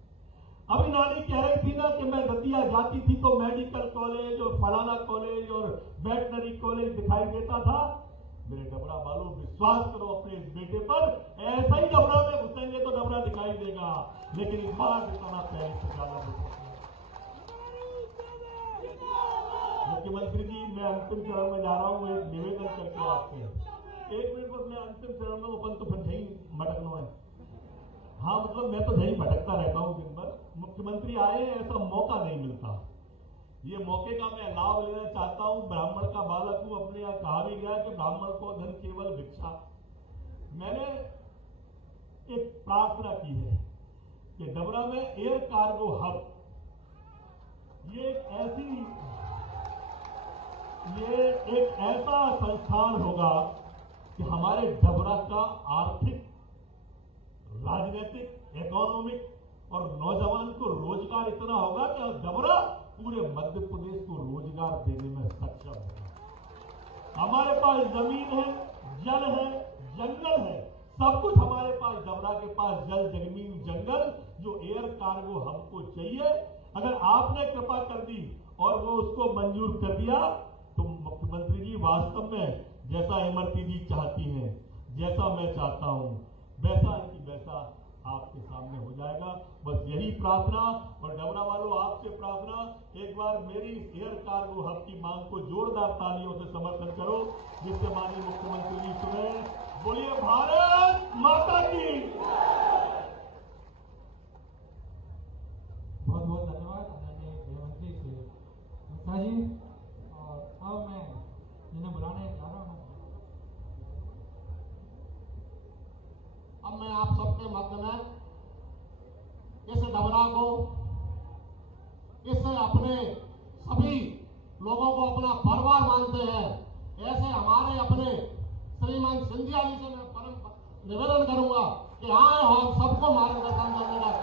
अभी नानी कह रही थी ना कि मैं दतिया जाती थी तो मेडिकल कॉलेज और फलाना कॉलेज और वेटनरी कॉलेज दिखाई देता था। मेरे डबरा वालों, विश्वास करो अपने इस बेटे पर, ऐसा ही डबरा में घुसेंगे तो डबरा दिखाई देगा, लेकिन इस बार जितना पहले से ज्यादा मुख्यमंत्री जी, मैं अंतिम चरण में जा रहा हूं, एक निवेदन करके आपसे 1 मिनट बस। मैं अंतिम चरण में अपन तो फिर नहीं भटकना है। हाँ मतलब मैं तो यही भटकता रहता हूं दिन भर। मुख्यमंत्री आए, ऐसा मौका नहीं मिलता। ये मौके का मैं लाभ लेना चाहता हूं। ब्राह्मण का बालक हूं, अपने यहां कहा भी गया कि ब्राह्मण को धन केवल भिक्षा। मैंने एक प्रार्थना की है कि डबरा में एयर कार्गो हब, ये एक ऐसा संस्थान होगा कि हमारे डबरा का आर्थिक, राजनीतिक, इकोनॉमिक और नौजवान को रोजगार इतना होगा कि डबरा पूरे मध्य प्रदेश को रोजगार देने में सक्षम होगा। हमारे पास जमीन है, जल है, जंगल है, सब कुछ हमारे पास। डबरा के पास जल, जमीन, जंगल, जो एयर कार्गो हमको चाहिए, अगर आपने कृपा कर दी और वो उसको मंजूर कर दिया तो मुख्यमंत्री जी वास्तव में जैसा इमरती जी चाहती हैं, जैसा मैं चाहता हूं, वैसा की वैसा आपके सामने हो जाएगा। बस यही प्रार्थना। और डबरा वालों, आपसे प्रार्थना, एक बार मेरी एयर कार्गो हब की मांग को जोरदार तालियों से समर्थन करो, जिससे माननीय मुख्यमंत्री जी सुने। बोलिए भारत माता की। बहुत बहुत धन्यवाद आदरणीय गृहमंत्री श्री मिश्रा जी। और अब मैं जिन्हें बुलाने जा रहा हूँ, अब मैं आप सबके मध्य में इस डबरा को, इस अपने सभी लोगों को अपना परिवार मानते हैं, ऐसे हमारे अपने श्रीमान सिंधिया जी से मैं परम निवेदन करूंगा कि आए हम सबको मार्गदर्शन करने का।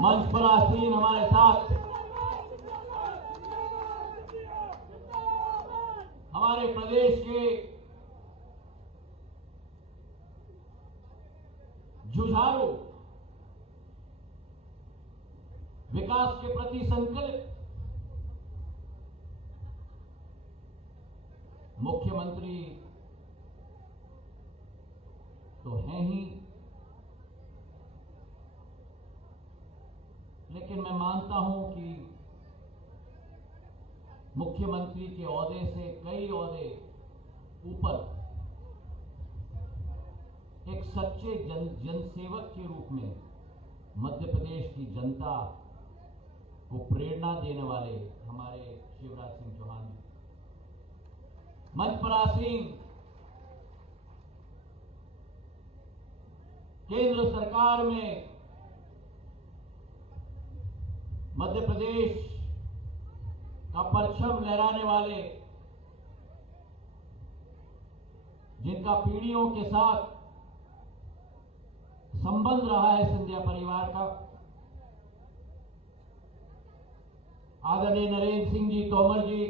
मंच पर आसीन हमारे साथ हमारे प्रदेश के जुझारू, विकास के प्रति संकल्पित मुख्यमंत्री तो तो हैं ही, लेकिन मैं मानता हूं कि मुख्यमंत्री के ओहदे से कई ओहदे ऊपर एक सच्चे जनसेवक के रूप में मध्य प्रदेश की जनता को प्रेरणा देने वाले हमारे शिवराज सिंह चौहान जी, मंच पर आसीन केंद्र सरकार में मध्य प्रदेश का परचम लहराने वाले, जिनका पीढ़ियों के साथ संबंध रहा है सिंधिया परिवार का, आदरणीय नरेंद्र सिंह जी तोमर जी,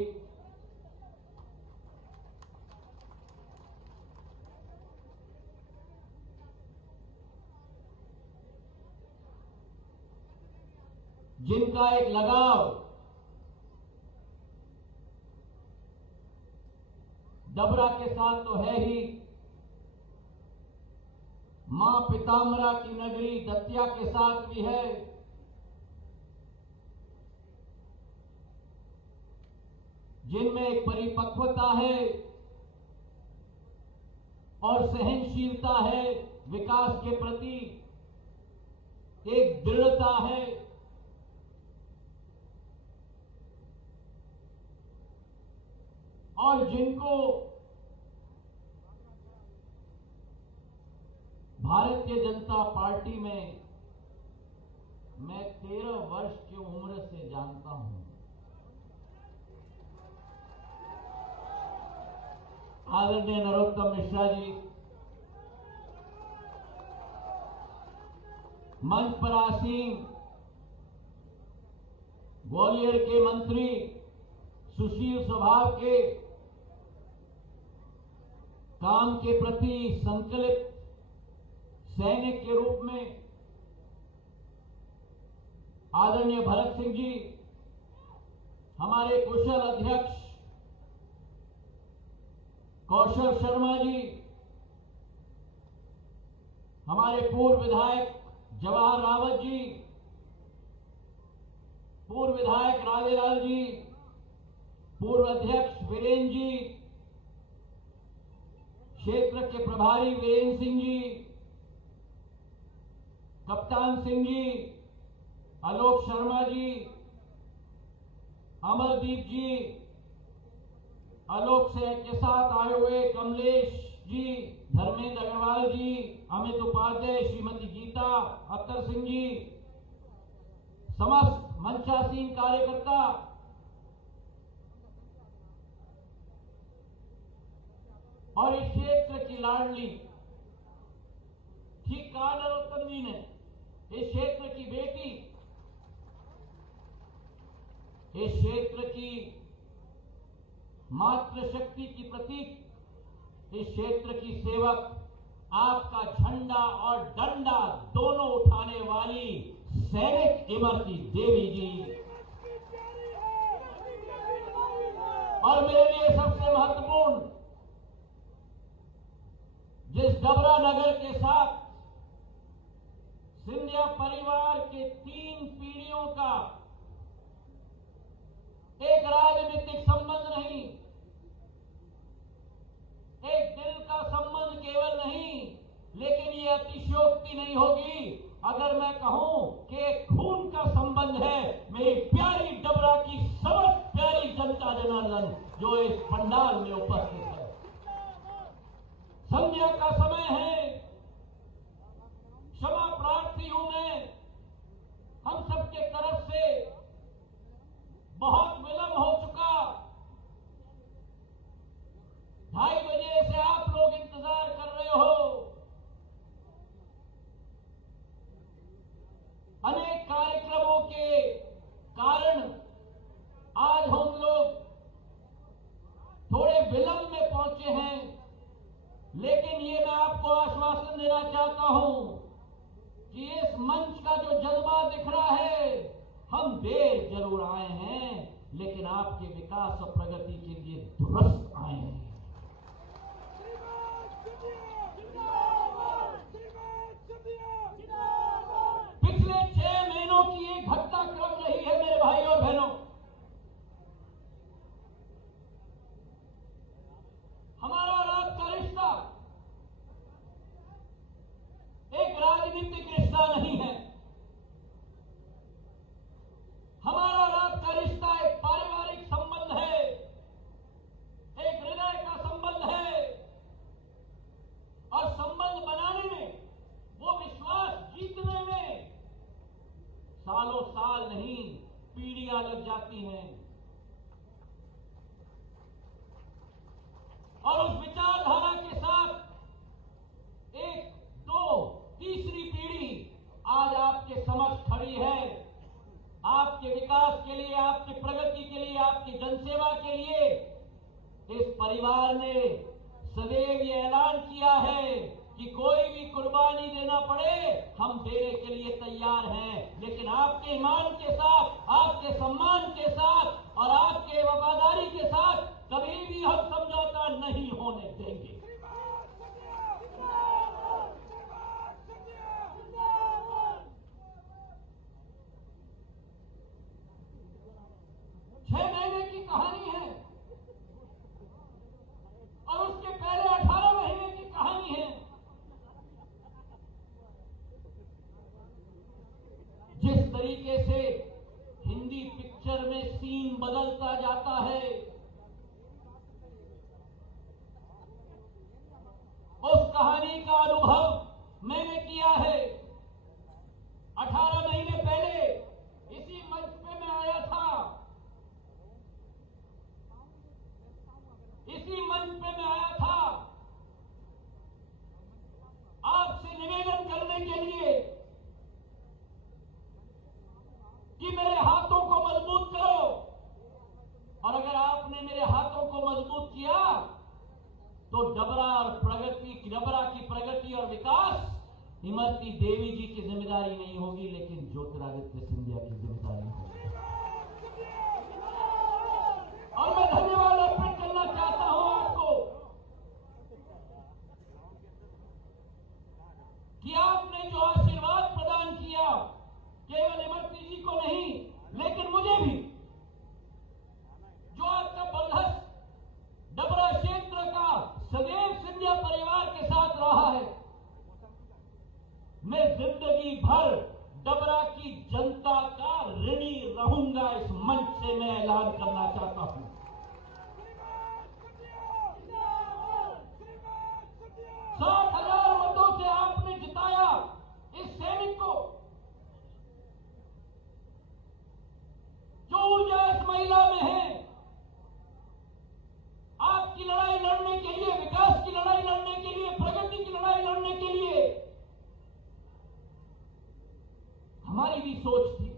जिनका एक लगाव डबरा के साथ तो है ही, मां पितामरा की नगरी दतिया के साथ भी है, जिनमें एक परिपक्वता है और सहनशीलता है, विकास के प्रति एक दृढ़ता है, और जिनको भारतीय जनता पार्टी में मैं 13 वर्ष की उम्र से जानता हूं। आदरणीय नरोत्तम मिश्रा जी, मंच पर आसीन ग्वालियर के मंत्री, सुशील स्वभाव के, काम के प्रति संकल्पित सैनिक के रूप में आदरणीय भरत सिंह जी, हमारे कुशल अध्यक्ष कौशल शर्मा जी, हमारे पूर्व विधायक जवाहर रावत जी, पूर्व विधायक राधेलाल जी, पूर्व अध्यक्ष वीरेंद्र जी, क्षेत्र के प्रभारी वीरेंद्र सिंह जी, कप्तान सिंह जी, आलोक शर्मा जी, अमरदीप जी, आलोक से के साथ आए हुए कमलेश जी, धर्मेंद्र अग्रवाल जी, अमित उपाध्याय, श्रीमती गीता, अख्तर सिंह जी, समस्त मंचासीन कार्यकर्ता, और इस क्षेत्र की लाडली, ठीक कहा नरोत्तम जी ने, इस क्षेत्र की बेटी, इस क्षेत्र की मातृशक्ति की प्रतीक, इस क्षेत्र की सेवक, आपका झंडा और डंडा दोनों उठाने वाली सैनिक इमरती देवी जी, और मेरे लिए सबसे महत्वपूर्ण, जिस डबरा नगर के साथ सिंधिया परिवार के 3 पीढ़ियों का एक राजनीतिक संबंध नहीं, एक दिल का संबंध केवल नहीं, लेकिन ये अतिशयोक्ति नहीं होगी अगर मैं कहूं कि एक खून का संबंध है। मेरी प्यारी डबरा की समस्त प्यारी जनता जनार्दन जो इस पंडाल में उपस्थित है, संध्या का समय है, क्षमा प्रार्थी हूं मैं, हम सबके तरफ से बहुत विलंब हो चुका, 2:30 बजे से आप लोग इंतजार कर रहे हो, अनेक कार्यक्रमों के कारण आज हम लोग थोड़े विलंब में पहुंचे हैं, लेकिन ये मैं आपको आश्वासन देना चाहता हूं कि इस मंच का जो जज्बा दिख रहा है, हम देर जरूर आए हैं, लेकिन आपके विकास और प्रगति के लिए दुरुस्त आए हैं। सालों साल नहीं, पीढ़ियां लग जाती हैं। और उस विचारधारा के साथ एक, दो, तीसरी पीढ़ी आज आपके समक्ष खड़ी है। आपके विकास के लिए, आपकी प्रगति के लिए, आपकी जनसेवा के लिए इस परिवार ने सदैव ये ऐलान किया है कि कोई भी कुर्बानी देना पड़े हम देने के लिए तैयार हैं, लेकिन आपके ईमान के साथ, आपके सम्मान के साथ और आपके वफादारी के साथ कभी भी हम समझौता नहीं होने देंगे। छह महीने की कहानी है और उसके पहले 18 महीने की कहानी है। जिस तरीके से हिंदी पिक्चर में सीन बदलता जाता है, उस कहानी का अनुभव मैंने किया है। 18 महीने पहले इसी मंच पे मैं आया था, इसी मंच पे मैं आया था आपसे निवेदन करने के लिए कि मेरे हाथों को मजबूत करो, और अगर आपने मेरे हाथों को मजबूत किया तो डबरा की प्रगति और विकास इमरती देवी जी की जिम्मेदारी नहीं होगी, लेकिन ज्योतिरादित्य सिंधिया की जिम्मेदारी होगी। और मैं धन्यवाद अर्पित करना चाहता हूं आपको कि आपने जो आशीर्वाद प्रदान किया, केवल इमरती जी को नहीं लेकिन मुझे भी, जो आपका बरदस्त डबरा क्षेत्र का सदैव सिंधिया परिवार के साथ रहा है, मैं जिंदगी भर डबरा की जनता का ऋणी रहूंगा। इस मंच से मैं ऐलान करना चाहता हूं। 60,000 मतों से आपने जिताया इस सैनिक को, जो ऊर्जा इस महिला में है, आपकी लड़ाई लड़ने के लिए, विकास की लड़ाई लड़ने के लिए, प्रगति की लड़ाई लड़ने के लिए हमारी भी सोच थी,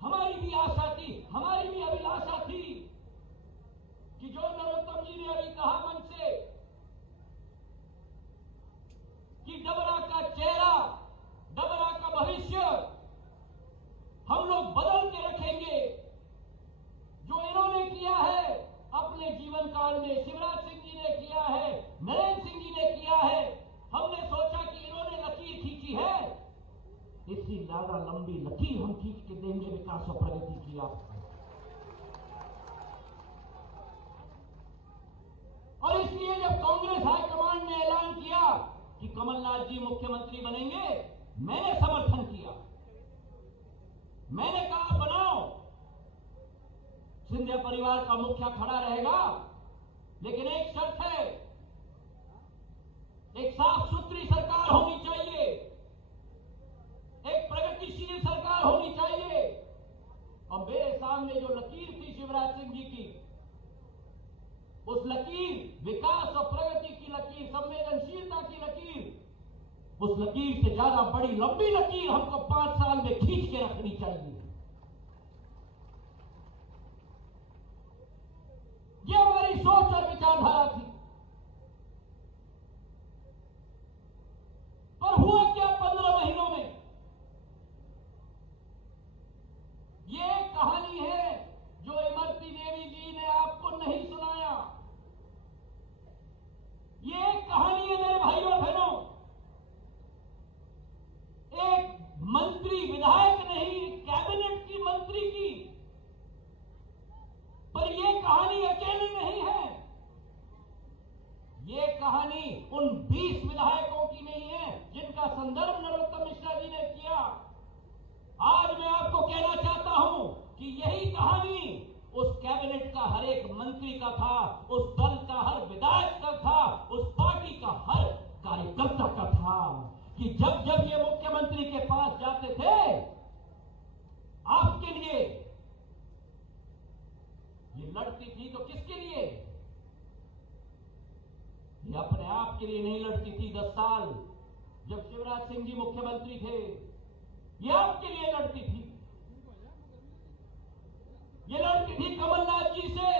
हमारी भी आशा थी, हमारी भी अभिलाषा थी कि जो नरोत्तम जी ने अभी कहा मंच से कि डबरा का चेहरा, डबरा का भविष्य हम लोग बदल के रखेंगे। जो इन्होंने किया है अपने जीवन काल में, शिवराज सिंह जी ने किया है, नरेंद्र सिंह जी ने किया है, हमने सोचा कि इन्होंने लकीर खींची है, इससे ज्यादा लंबी लकीर हम खींच के देंगे विकास और प्रगति की आपको। और इसलिए जब कांग्रेस हाईकमांड ने ऐलान किया कि कमलनाथ जी मुख्यमंत्री बनेंगे, मैंने समर्थन किया। मैंने कहा बनाओ, सिंधिया परिवार का मुखिया खड़ा रहेगा, लेकिन एक शर्त है, एक साफ सुथरी सरकार होनी चाहिए, एक प्रगतिशील सरकार होनी चाहिए। और मेरे सामने जो लकीर थी शिवराज सिंह जी की, उस लकीर, विकास और प्रगति की लकीर, संवेदनशीलता की लकीर, उस लकीर से ज्यादा बड़ी लंबी लकीर हमको 5 साल में खींच के रखनी चाहिए। ये हमारी सोच और विचारधारा थी। पर हुआ क्या 15 महीनों में? ये कहानी है जो इमरती देवी जी ने आपको नहीं सुनाया। ये एक कहानी है मेरे भाइयों और बहनों, एक मंत्री, विधायक नहीं, कैबिनेट की मंत्री की। पर यह कहानी अकेली नहीं है। ये कहानी उन 20 विधायकों की नहीं है जिनका संदर्भ नरोत्तम मिश्रा जी ने किया। आज मैं आपको कहना चाहता हूं कि यही कहानी उस कैबिनेट का हर एक मंत्री का था, उस दल का हर विधायक का था, उस पार्टी का हर कार्यकर्ता का था कि जब जब ये मुख्यमंत्री के पास जाते थे, आपके लिए ये लड़ती थी तो किसके लिए? ये अपने आप के लिए नहीं लड़ती थी। 10 साल जब शिवराज सिंह जी मुख्यमंत्री थे, ये आपके लिए लड़ती थी। ये लड़ती थी कमलनाथ जी से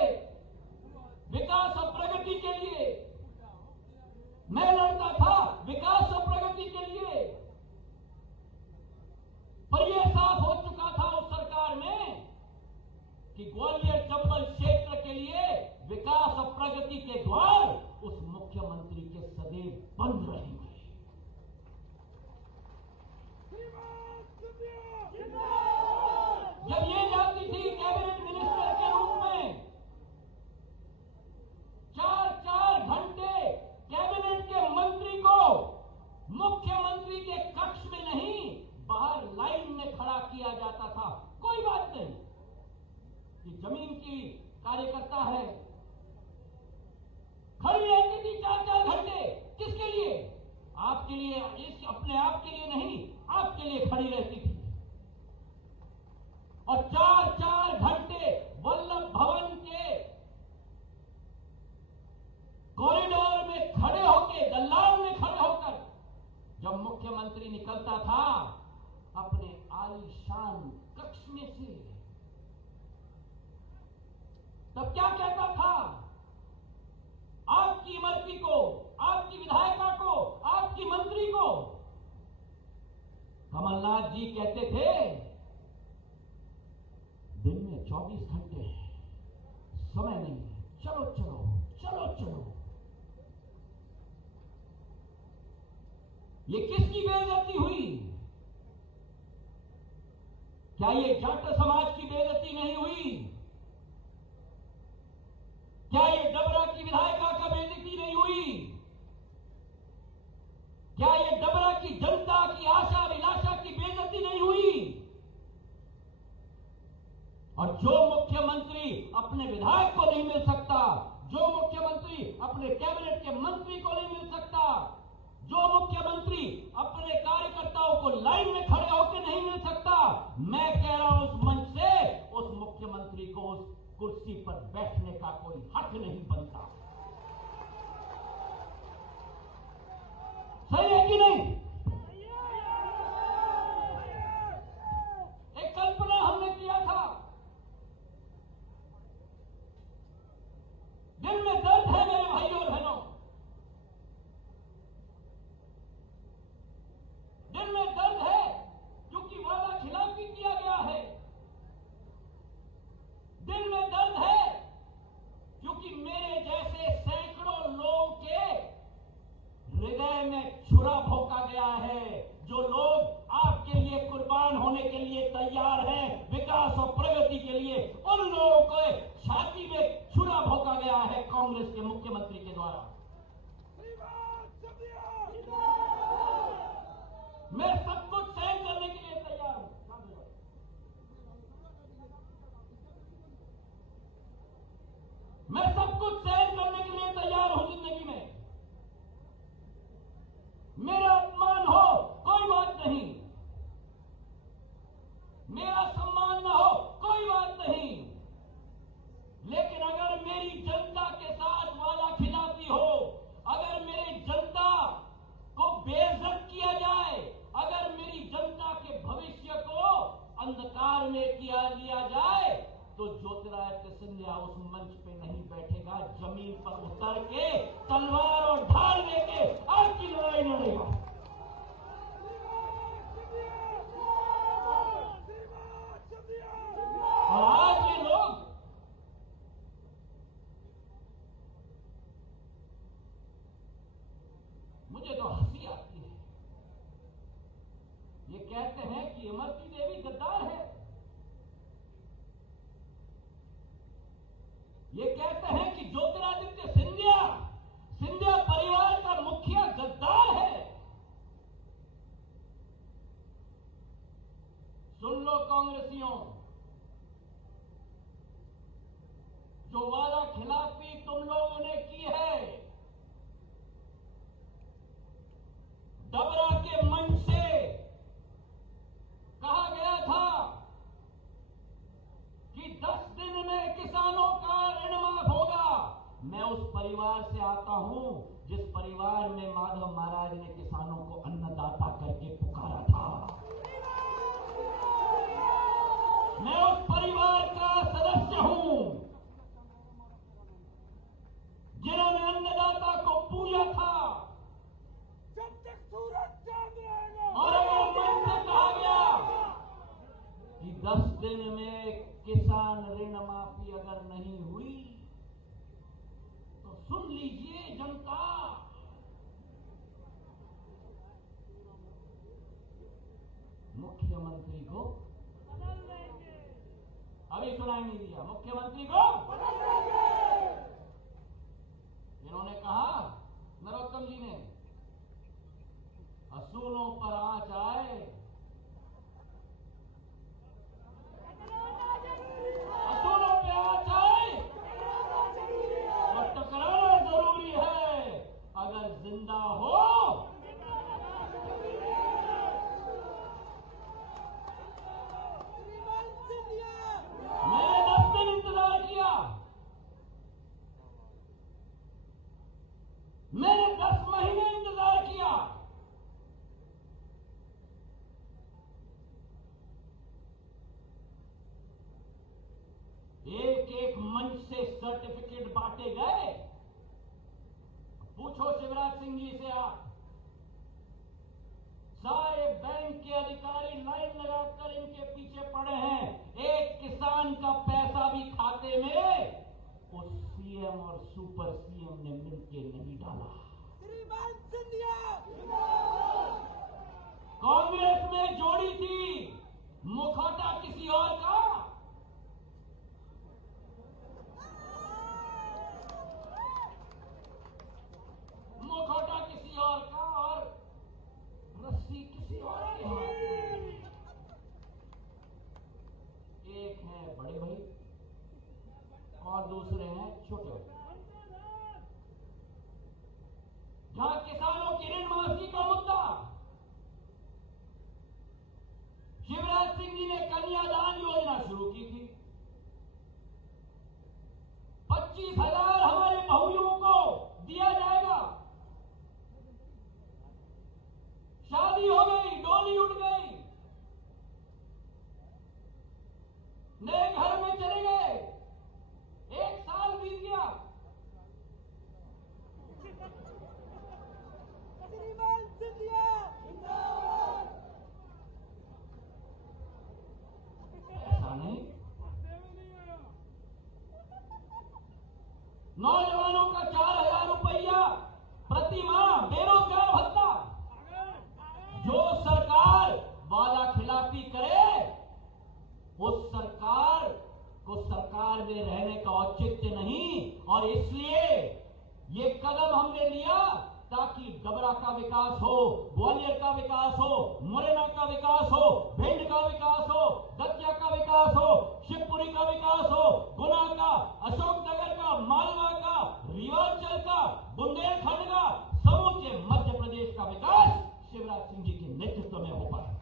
विकास और प्रगति के लिए। मैं लड़ता था विकास और प्रगति के लिए। पर यह साफ हो चुका था उस सरकार में कि ग्वालियर चंबल क्षेत्र के लिए विकास और प्रगति के द्वार उस मुख्यमंत्री के सदैव बंद रहेंगे। जब ये जाती थी कैबिनेट मिनिस्टर के रूप में, 4-4 घंटे कैबिनेट के मंत्री को मुख्यमंत्री के कक्ष में नहीं, बाहर लाइन में खड़ा किया जाता था। कोई बात नहीं कि जमीन की कार्यकर्ता है, खड़ी रहती थी 4-4 घंटे। किसके लिए? आपके लिए, इस अपने आप के लिए नहीं, आपके लिए खड़ी रहती थी। और 4-4 घंटे वल्लभ भवन के कॉरिडोर में खड़े होकर, दलान में खड़े होकर जब मुख्यमंत्री निकलता था अपने आलीशान कक्ष में से, तब क्या कहता था? आपकी इमरती को, आपकी विधायिका को, आपकी मंत्री को कमलनाथ जी कहते थे दिन में 24 घंटे हैं, समय नहीं है, चलो चलो चलो चलो। ये किसकी बेइज्जती हुई? क्या ये जाट समाज की बेइज्जती नहीं हुई? क्या ये डबरा की विधायिका का बेइज्जती नहीं हुई? क्या ये डबरा की जनता की आशा अभिलाषा की बेइज्जती नहीं हुई? और जो मुख्यमंत्री अपने विधायक को नहीं मिल सकता, जो मुख्यमंत्री अपने कैबिनेट के मंत्री को नहीं मिल सकता, जो मुख्यमंत्री अपने कार्यकर्ताओं को लाइन में खड़े होकर नहीं मिल सकता, मैं कह रहा हूं उस मंच से उस मुख्यमंत्री को उस कुर्सी पर बैठने का कोई हक नहीं बनता। सही है कि नहीं? एक कल्पना हमने किया था, दिल में दर्द है मेरे भाइयों और बहनों, दिल में दर्द है क्योंकि वादा खिलाफी किया गया है। दिल में दर्द है क्योंकि मेरे जैसे सैकड़ों लोगों के हृदय में छुरा भोंका गया है। जो लोग आपके लिए कुर्बान होने के लिए तैयार हैं, विकास और प्रगति के लिए, उन लोगों को छाती में छुरा भोंका गया है कांग्रेस के मुख्यमंत्री के द्वारा। मैं सब कुछ सहन करने के लिए तैयार हूं। मैं सब कुछ सहन करने के लिए तैयार हूं जिंदगी में। मेरा अपमान हो कोई बात नहीं, मेरा सम्मान न हो कोई बात नहीं, लेकिन अगर मेरी जनता के साथ वादा खिलाफी हो, अगर मेरी जनता को बेइज्जत किया जाए, अगर मेरी जनता के भविष्य को अंधकार में किया लिया जाए, तो ज्योतिरादित्य सिंधिया उस मंच पे नहीं बैठेगा, जमीन पर उतर के तलवार और ढाल लेके आज की लड़ाई लड़ेगा। और आज ये लोग मुझे तो हंसी आती है, ये कहते हैं कि इमरती देवी गद्दार है, ये कहते हैं कि ज्योतिरादित्य सिंधिया परिवार का मुखिया गद्दार है। सुन लो कांग्रेसियों, जो वादा खिलाफी तुम लोगों ने की है, दिन में किसान ऋण माफी अगर नहीं हुई तो सुन लीजिए जनता, मुख्यमंत्री को अभी सुनाई नहीं दिया, मुख्यमंत्री को इन्होंने कहा, नरोत्तम जी ने, असूलों पर आंच आए, असूलों पे आंच आए और टकराना जरूरी है, अगर जिंदा हो मैंने 10 दिन इंतजार किया, मैंने 10 महीने इंतजार किया, एक एक मंच से सर्टिफिकेट बांटे गए। पूछो शिवराज सिंह जी से, आप सारे बैंक के अधिकारी लाइन लगाकर इनके पीछे पड़े हैं, एक किसान का पैसा भी खाते में उस सीएम और सुपर सीएम ने मिलके नहीं डाला। कांग्रेस में जोड़ी थी, मुखौटा किसी और का, मुखौटा किसी और का और रस्सी किसी और के हाथ में। एक है बड़े भाई और दूसरे हैं छोटे भाई। जहां किसानों की ऋण माफी का मुद्दा, शिवराज सिंह जी ने कन्यादान योजना शुरू की थी, 25,000 हमारे बहुओं को दिया जाएगा। शादी हो गई, डोली उठ गई, नए घर में चले गए, 1 साल बीत गया, ऐसा नहीं। नौजवानों का 4,000 रुपया प्रति माह बेरोजगार भत्ता, जो सरकार वादा खिलाफी करे उस सरकार को सरकार में रहने का औचित्य नहीं, और इसलिए ये कदम हमने लिया ताकि डबरा का विकास हो, ग्वालियर का विकास हो, मुरैना का विकास हो, भिंड का विकास हो, दतिया का विकास हो, शिवपुरी का विकास हो, गुना का, अशोकनगर का, मालवा का, रीवांचल का, बुंदेलखंड का, समूचे मध्य प्रदेश का विकास शिवराज सिंह जी के नेतृत्व में हो पाए।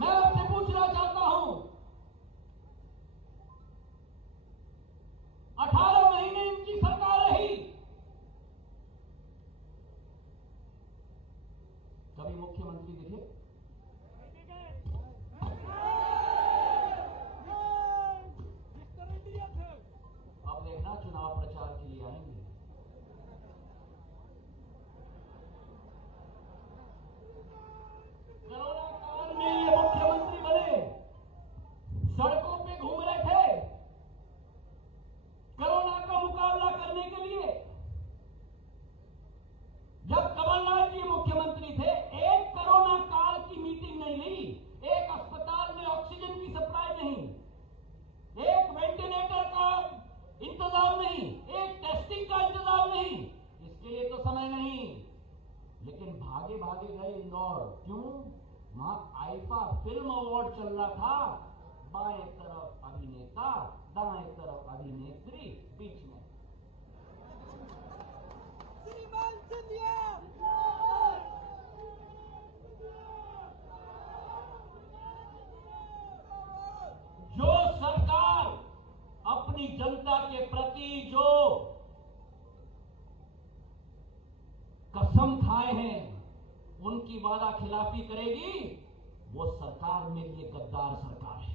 मैं आपसे पूछना चाहता हूं, 18 महीने इनकी सरकार रही, कभी मुख्यमंत्री दिखे? अब देखना चुनाव प्रचार के लिए आएंगे। कोरोना काल में ये मुख्यमंत्री बने, सड़कों पे घूम रहे थे कोरोना का मुकाबला करने के लिए। जब कमलनाथ जी मुख्यमंत्री थे, एक कोरोना काल की मीटिंग नहीं ली, एक अस्पताल में ऑक्सीजन की सप्लाई नहीं, एक वेंटिलेटर का इंतजाम नहीं, एक टेस्टिंग का इंतजाम नहीं, इसके लिए तो समय नहीं। लेकिन भागे भागे गए इंदौर, क्यों? वहां आईफा फिल्म अवार्ड चल रहा था, बाएं तरफ अभिनेता, दाएं तरफ अभिनेत्री, बीच में जो सरकार अपनी जनता के प्रति जो कसम खाए हैं उनकी वादा खिलाफी करेगी, वो सरकार मेरे लिए गद्दार सरकार है।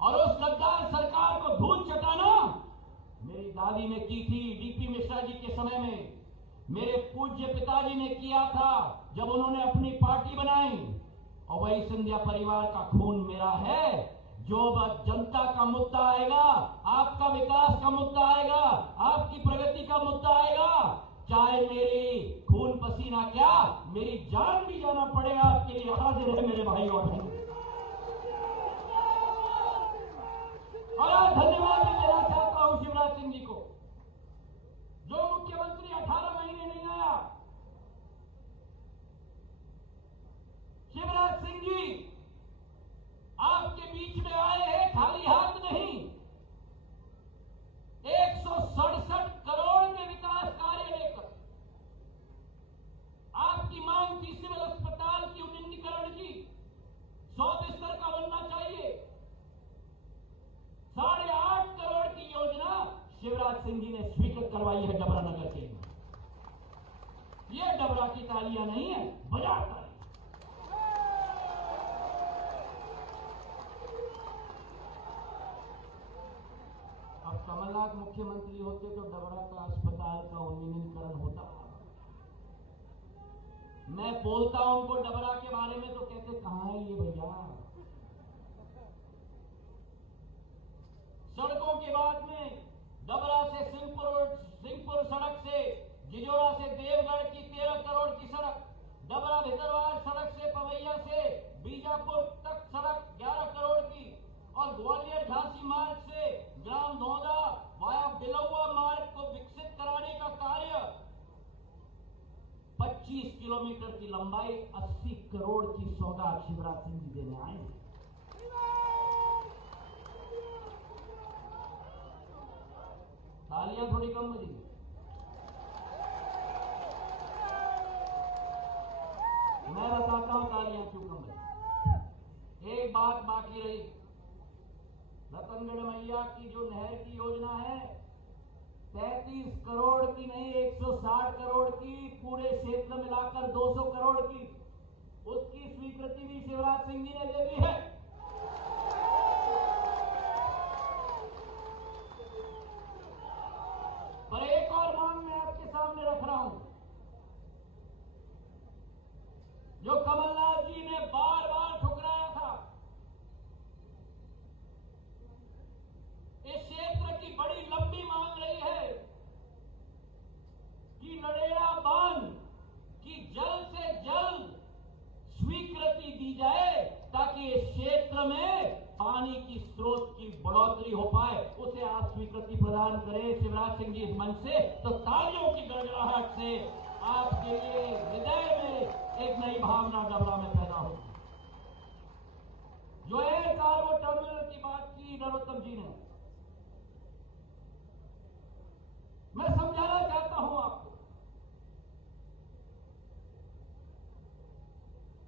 और उस गद्दार सरकार को धूल चटाना मेरी दादी ने की थी, डीपी मिश्रा जी के समय में मेरे पूज्य पिताजी ने किया था जब उन्होंने अपनी पार्टी बनाई। और वही सिंधिया परिवार का खून मेरा है। जो जनता का मुद्दा आएगा, आपका विकास का मुद्दा आएगा, आपकी प्रगति का मुद्दा आएगा, चाहे मेरी खून पसीना क्या, मेरी जान भी जाना पड़ेगा, आपके लिए हाजिर है मेरे भाई और बहन। और आज धन्यवाद भी देना चाहता हूं शिवराज सिंह जी को, जो मुख्यमंत्री 18 महीने नहीं आया। शिवराज सिंह जी आपके बीच में आए हैं खाली हाथ नहीं, 167 करोड़ के विकास कार्य लेकर। आपकी मांग थी सिविल अस्पताल की उन्नतीकरण की, 100 बिस्तर का बनना चाहिए। 8.5 करोड़ की योजना शिवराज सिंह जी ने स्वीकृत करवाई है डबरा नगर के लिए। ये डबरा की तालियां नहीं है, बजा तालियां। अब कमलनाथ मुख्यमंत्री होते तो डबरा का अस्पताल का उन्नतीकरण होता। मैं बोलता हूं उनको डबरा के बारे में तो कहते कहां है ये भैया। सड़कों की बात में डबरा से सिंहपुर सड़क से जिजोरा से देवगढ़ की 13 करोड़ की सड़क, डबरा भितरवार सड़क से पवैया से बीजापुर तक सड़क 11 करोड़ की, और ग्वालियर झांसी मार्ग से ग्राम धौदा वाया बिलौआ मार्ग को विकसित कराने का कार्य 25 किलोमीटर की लंबाई 80 करोड़ की सौगात शिवराज सिंह जी देने आए हैं। तालियां थोड़ी कम बजी। मैं बताता हूं तालियां क्यों कम बजी। एक बात बाकी रही, रतनगढ़ मैया की जो नहर की योजना है 33 करोड़ की नहीं 160 करोड़ की, पूरे क्षेत्र मिलाकर 200 करोड़ की, उसकी स्वीकृति भी शिवराज सिंह जी ने दे दी है। पर एक और मांग मैं आपके सामने रख रहा हूं, जो कमलनाथ जी ने बार बार ठुकराया था। इस क्षेत्र की बड़ी लंबी मांग रही है कि नडेरा बांध की जल्द से जल्द स्वीकृति दी जाए, ताकि इस क्षेत्र में पानी की स्रोत की बढ़ोतरी हो पाए। उसे आप स्वीकृति प्रदान करें शिवराज सिंह जी इस मंच से, तो तालियों की गड़गड़ाहट से आपके लिए हृदय में एक नई भावना डबरा में पैदा होगी। जो एयर कार्गो टर्मिनल की बात की नरोत्तम जी ने, मैं समझाना चाहता हूं आपको,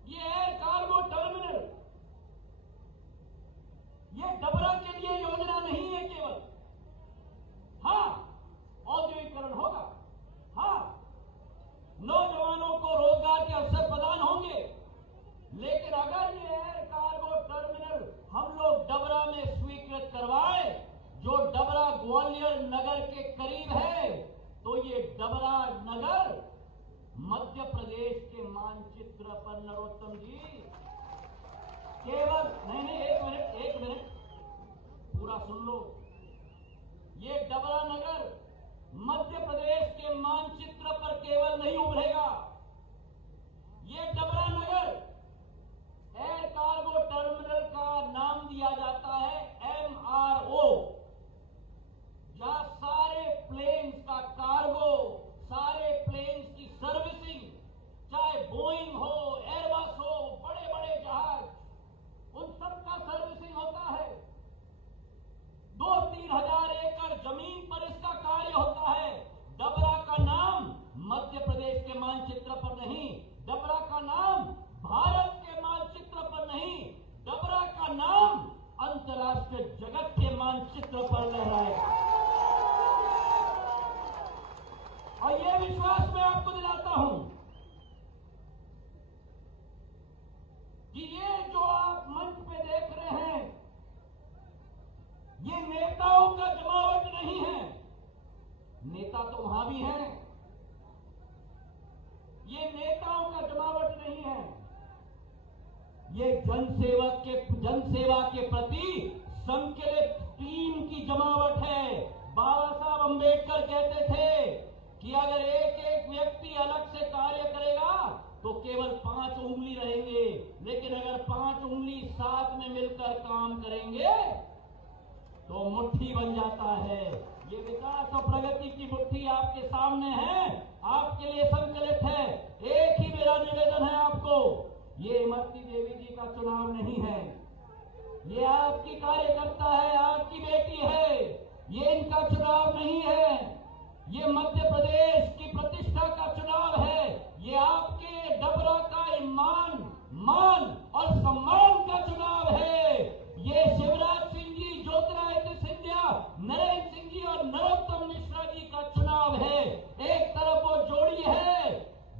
ये एयर कार्गो टर्मिनल ये डबरा के लिए योजना नहीं है केवल। हां, औद्योगिकरण होगा, हां, नौजवानों को रोजगार के अवसर प्रदान होंगे, लेकिन अगर ये एयर कार्गो टर्मिनल हम लोग डबरा में स्वीकृत करवाए, जो डबरा ग्वालियर नगर के करीब है, तो ये डबरा नगर मध्य प्रदेश के मानचित्र पर, नरोत्तम जी, केवल नहीं एक मिनट पूरा सुन लो। ये डबरा नगर मध्य प्रदेश के मानचित्र पर केवल नहीं उभरेगा, ये डबरा नगर एयर कार्गो टर्मिनल का नाम दिया जाता है MRO, जहां सारे प्लेन्स का कार्गो, सारे प्लेन्स की सर्विसिंग, चाहे बोइंग हो, एयरबस हो, बड़े बड़े जहाज, उन सब का सर्विसिंग होता है। 2-3 हजार एकड़ जमीन पर इसका कार्य होता है। डबरा का नाम मध्य प्रदेश के मानचित्र पर नहीं, डबरा का नाम भारत के मानचित्र पर नहीं, डबरा का नाम अंतर्राष्ट्रीय जगत के मानचित्र पर लहराएगा। और यह विश्वास मैं आपको दिलाता हूं कि ये जो आप मंच पे देख रहे हैं, ये नेताओं का जमावट नहीं है। नेता तो वहां भी हैं, ये नेताओं का जमावट नहीं है। ये जनसेवा के प्रति संकलित टीम की जमावट है। बाबा साहब अंबेडकर कहते थे कि अगर एक एक व्यक्ति अलग से कार्य करेगा तो केवल 5 उंगली रहेंगे, लेकिन अगर 5 उंगली साथ में मिलकर काम करेंगे तो मुट्ठी बन जाता है। ये विकास और प्रगति की मुट्ठी आपके सामने है, आपके लिए संकलित है। एक ही मेरा निवेदन है आपको, ये इमरती देवी जी का चुनाव नहीं है, ये आपकी कार्यकर्ता है, आपकी बेटी है, ये इनका चुनाव नहीं है। ये मध्य प्रदेश की प्रतिष्ठा का चुनाव है, ये आपके डबरा का मान और सम्मान का चुनाव है। ये शिवराज सिंह जी, ज्योतिरादित्य सिंधिया, नरेंद्र सिंह जी और नरोत्तम मिश्रा जी का चुनाव है। एक तरफ वो जोड़ी है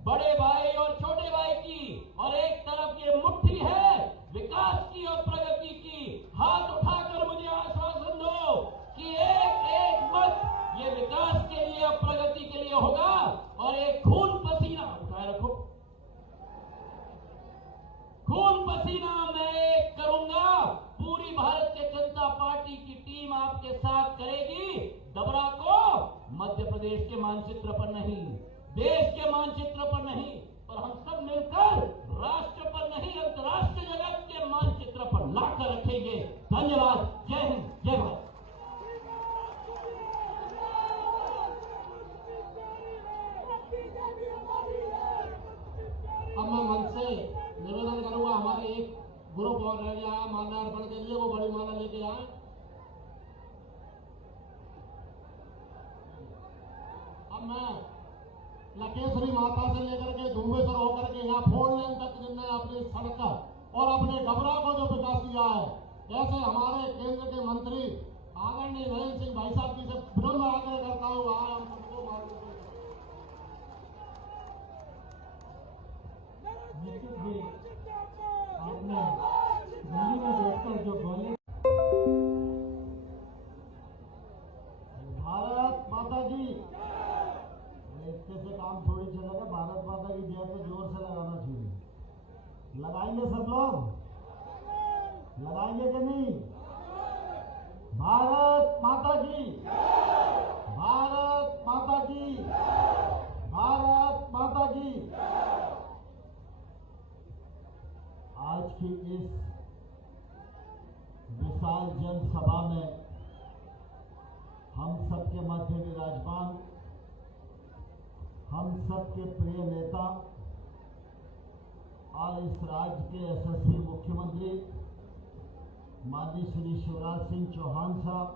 बड़े भाई और छोटे भाई की, और एक तरफ ये मुट्ठी है विकास की और प्रगति की। हाथ उठाकर मुझे आश्वासन दो कि एक मत ये विकास के लिए और प्रगति के लिए होगा, और एक खून पसीना उठाए रखो, खून पसीना मैं एक करूंगा। पूरी भारतीय जनता पार्टी की टीम आपके साथ करेगी। डबरा को मध्य प्रदेश के मानचित्र पर नहीं, देश के मानचित्र पर नहीं, पर हम सब मिलकर राष्ट्र पर नहीं, अंतर्राष्ट्रीय जगत के मानचित्र पर लाकर रखेंगे। धन्यवाद। जय हिंद, जय भारत। अब मैं मंच से निवेदन करूंगा, हमारे एक ग्रुप और रह गया है माल्यार्पण के लिए, वो बड़ी माला लेके आए। अब मैं लकेश्वरी माता से लेकर के धूमेश्वर होकर के यहाँ 4 लेन तक जिनने अपनी सड़क और अपने डबरा को जो विकास किया है, ऐसे हमारे केंद्र के मंत्री आदरणीय नरेंद्र सिंह भाई साहब जी से विनम्र आग्रह करता हूँ, आज हम सबको निश्चित ही आपने दिल्ली में बैठकर जो बोले, भारत माता की, इससे से काम थोड़ी चलेगा। भारत माता की जय तो जोर से लगाना चाहिए। लगाएंगे सब लोग, लगाएंगे कि नहीं? भारत माता की, भारत माता की, भारत माता की। आज की इस विशाल जनसभा में हम सबके मध्य विराजमान, हम सबके प्रिय नेता और इस राज्य के यशस्वी मुख्यमंत्री माननीय श्री शिवराज सिंह चौहान साहब,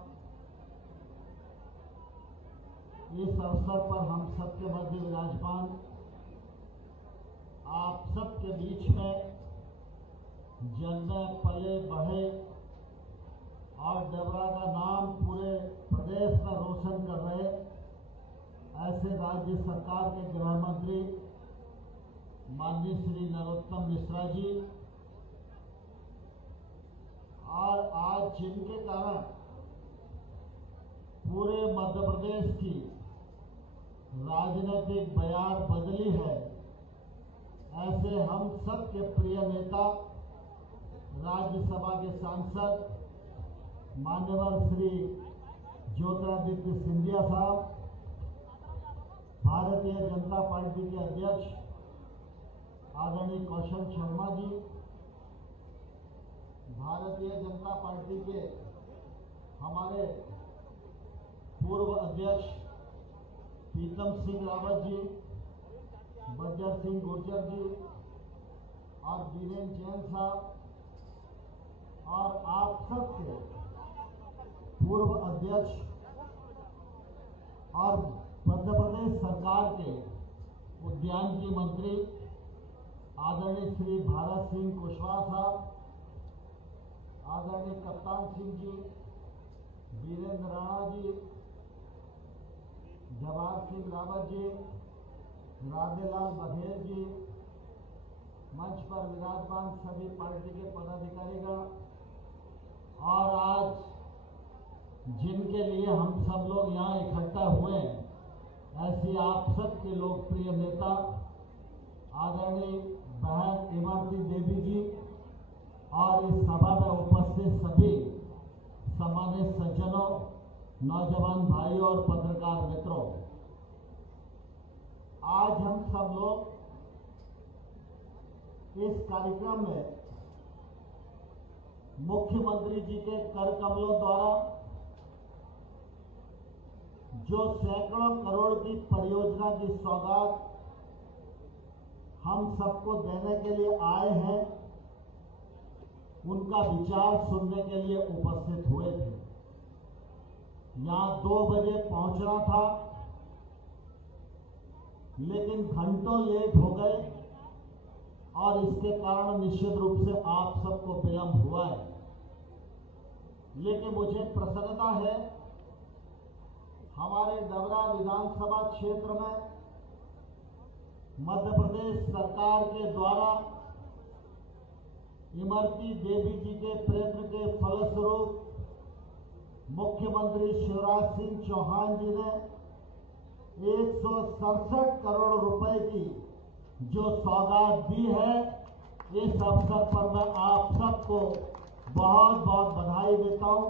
इस अवसर पर हम सबके मध्य विराजमान, आप सबके बीच में जन्मे पले बढ़े और डबरा का नाम पूरे प्रदेश में रोशन कर रहे ऐसे राज्य सरकार के गृह मंत्री माननीय श्री नरोत्तम मिश्रा जी, और आज जिनके कारण पूरे मध्य प्रदेश की राजनीतिक बयार बदली है, ऐसे हम सब के प्रिय नेता राज्यसभा के सांसद मान्यवर श्री ज्योतिरादित्य सिंधिया साहब, भारतीय जनता पार्टी के अध्यक्ष आदरणीय कौशल शर्मा जी, भारतीय जनता पार्टी के हमारे पूर्व अध्यक्ष प्रीतम सिंह रावत जी, बज्जर सिंह गुर्जर जी और बीरेन जैन साहब, और आप सबके पूर्व अध्यक्ष और मध्य प्रदेश सरकार के उद्यान की मंत्री आदरणीय श्री भारत सिंह कुशवाहा साहब, आदरणीय कप्तान सिंह जी, वीरेंद्र राणा जी, जवाहर सिंह रावत जी, राधेलाल बघेल जी, मंच पर विराजमान सभी पार्टी के पदाधिकारीगण, और आज जिनके लिए हम सब लोग यहाँ इकट्ठा हुए हैं, ऐसी आप सबके लोकप्रिय नेता आदरणीय बहन इमरती देवी जी, और इस सभा में उपस्थित सभी सम्मानित सज्जनों, नौजवान भाइयों और पत्रकार मित्रों, आज हम सब लोग इस कार्यक्रम में मुख्यमंत्री जी के कर कमलों द्वारा जो सैकड़ों करोड़ की परियोजना की सौगात हम सबको देने के लिए आए हैं, उनका विचार सुनने के लिए उपस्थित हुए थे। यहां 2 बजे पहुंचना था, लेकिन घंटों लेट हो गए और इसके कारण निश्चित रूप से आप सबको विलंब हुआ है। लेकिन मुझे प्रसन्नता है, हमारे डबरा विधानसभा क्षेत्र में मध्य प्रदेश सरकार के द्वारा इमरती देवी जी के प्रयत्न के फलस्वरूप मुख्यमंत्री शिवराज सिंह चौहान जी ने 167 करोड़ रुपए की जो सौगात दी है, इस अवसर पर मैं आप सबको बहुत बहुत बधाई देता हूं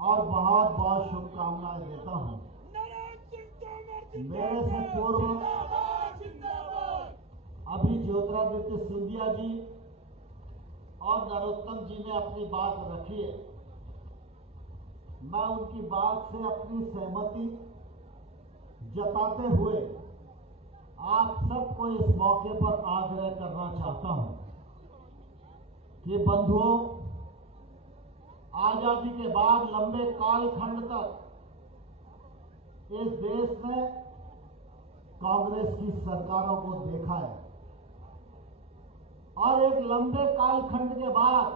और बहुत बहुत शुभकामनाएं देता हूं। मेरे से पूर्व अभी ज्योतिरादित्य सिंधिया जी और नरोत्तम जी ने अपनी बात रखी है। मैं उनकी बात से अपनी सहमति जताते हुए आप सबको इस मौके पर आग्रह करना चाहता हूं कि बंधुओं, आजादी के बाद लंबे कालखंड तक इस देश ने कांग्रेस की सरकारों को देखा है और एक लंबे कालखंड के बाद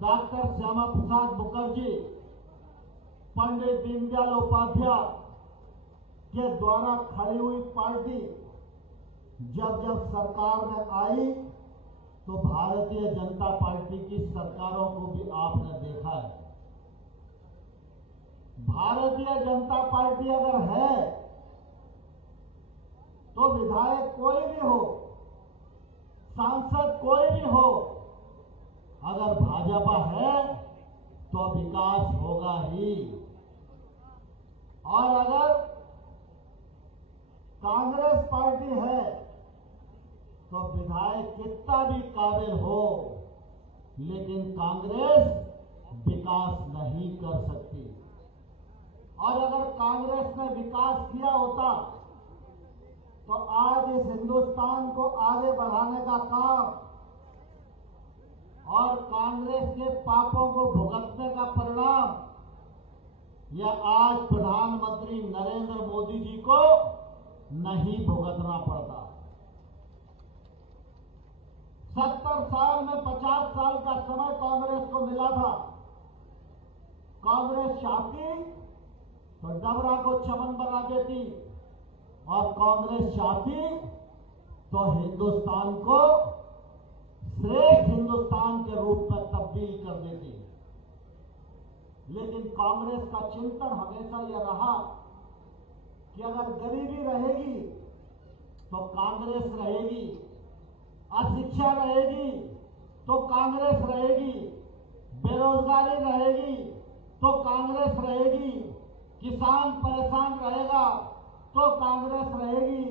डॉक्टर श्यामा प्रसाद मुखर्जी, पंडित दीनदयाल उपाध्याय के द्वारा खड़ी हुई पार्टी जब जब सरकार में आई तो भारतीय जनता पार्टी की सरकारों को भी आपने देखा है। भारतीय जनता पार्टी अगर है तो विधायक कोई भी हो, सांसद कोई भी हो, अगर भाजपा है तो विकास होगा ही। और अगर कांग्रेस पार्टी है तो विधायक कितना भी काबिल हो, लेकिन कांग्रेस विकास नहीं कर सकती। और अगर कांग्रेस ने विकास किया होता तो आज इस हिंदुस्तान को आगे बढ़ाने का काम और कांग्रेस के पापों को भुगतने का परिणाम यह आज प्रधानमंत्री नरेंद्र मोदी जी को नहीं भुगतना पड़ता। 70 साल में 50 साल का समय कांग्रेस को मिला था। कांग्रेस चाहती तो डबरा को चमन बना देती और कांग्रेस चाहती तो हिंदुस्तान को श्रेष्ठ हिंदुस्तान के रूप में तब्दील कर देती। लेकिन कांग्रेस का चिंतन हमेशा यह रहा कि अगर गरीबी रहेगी तो कांग्रेस रहेगी, अशिक्षा रहेगी तो कांग्रेस रहेगी, बेरोजगारी रहेगी तो कांग्रेस रहेगी, किसान परेशान रहेगा तो कांग्रेस रहेगी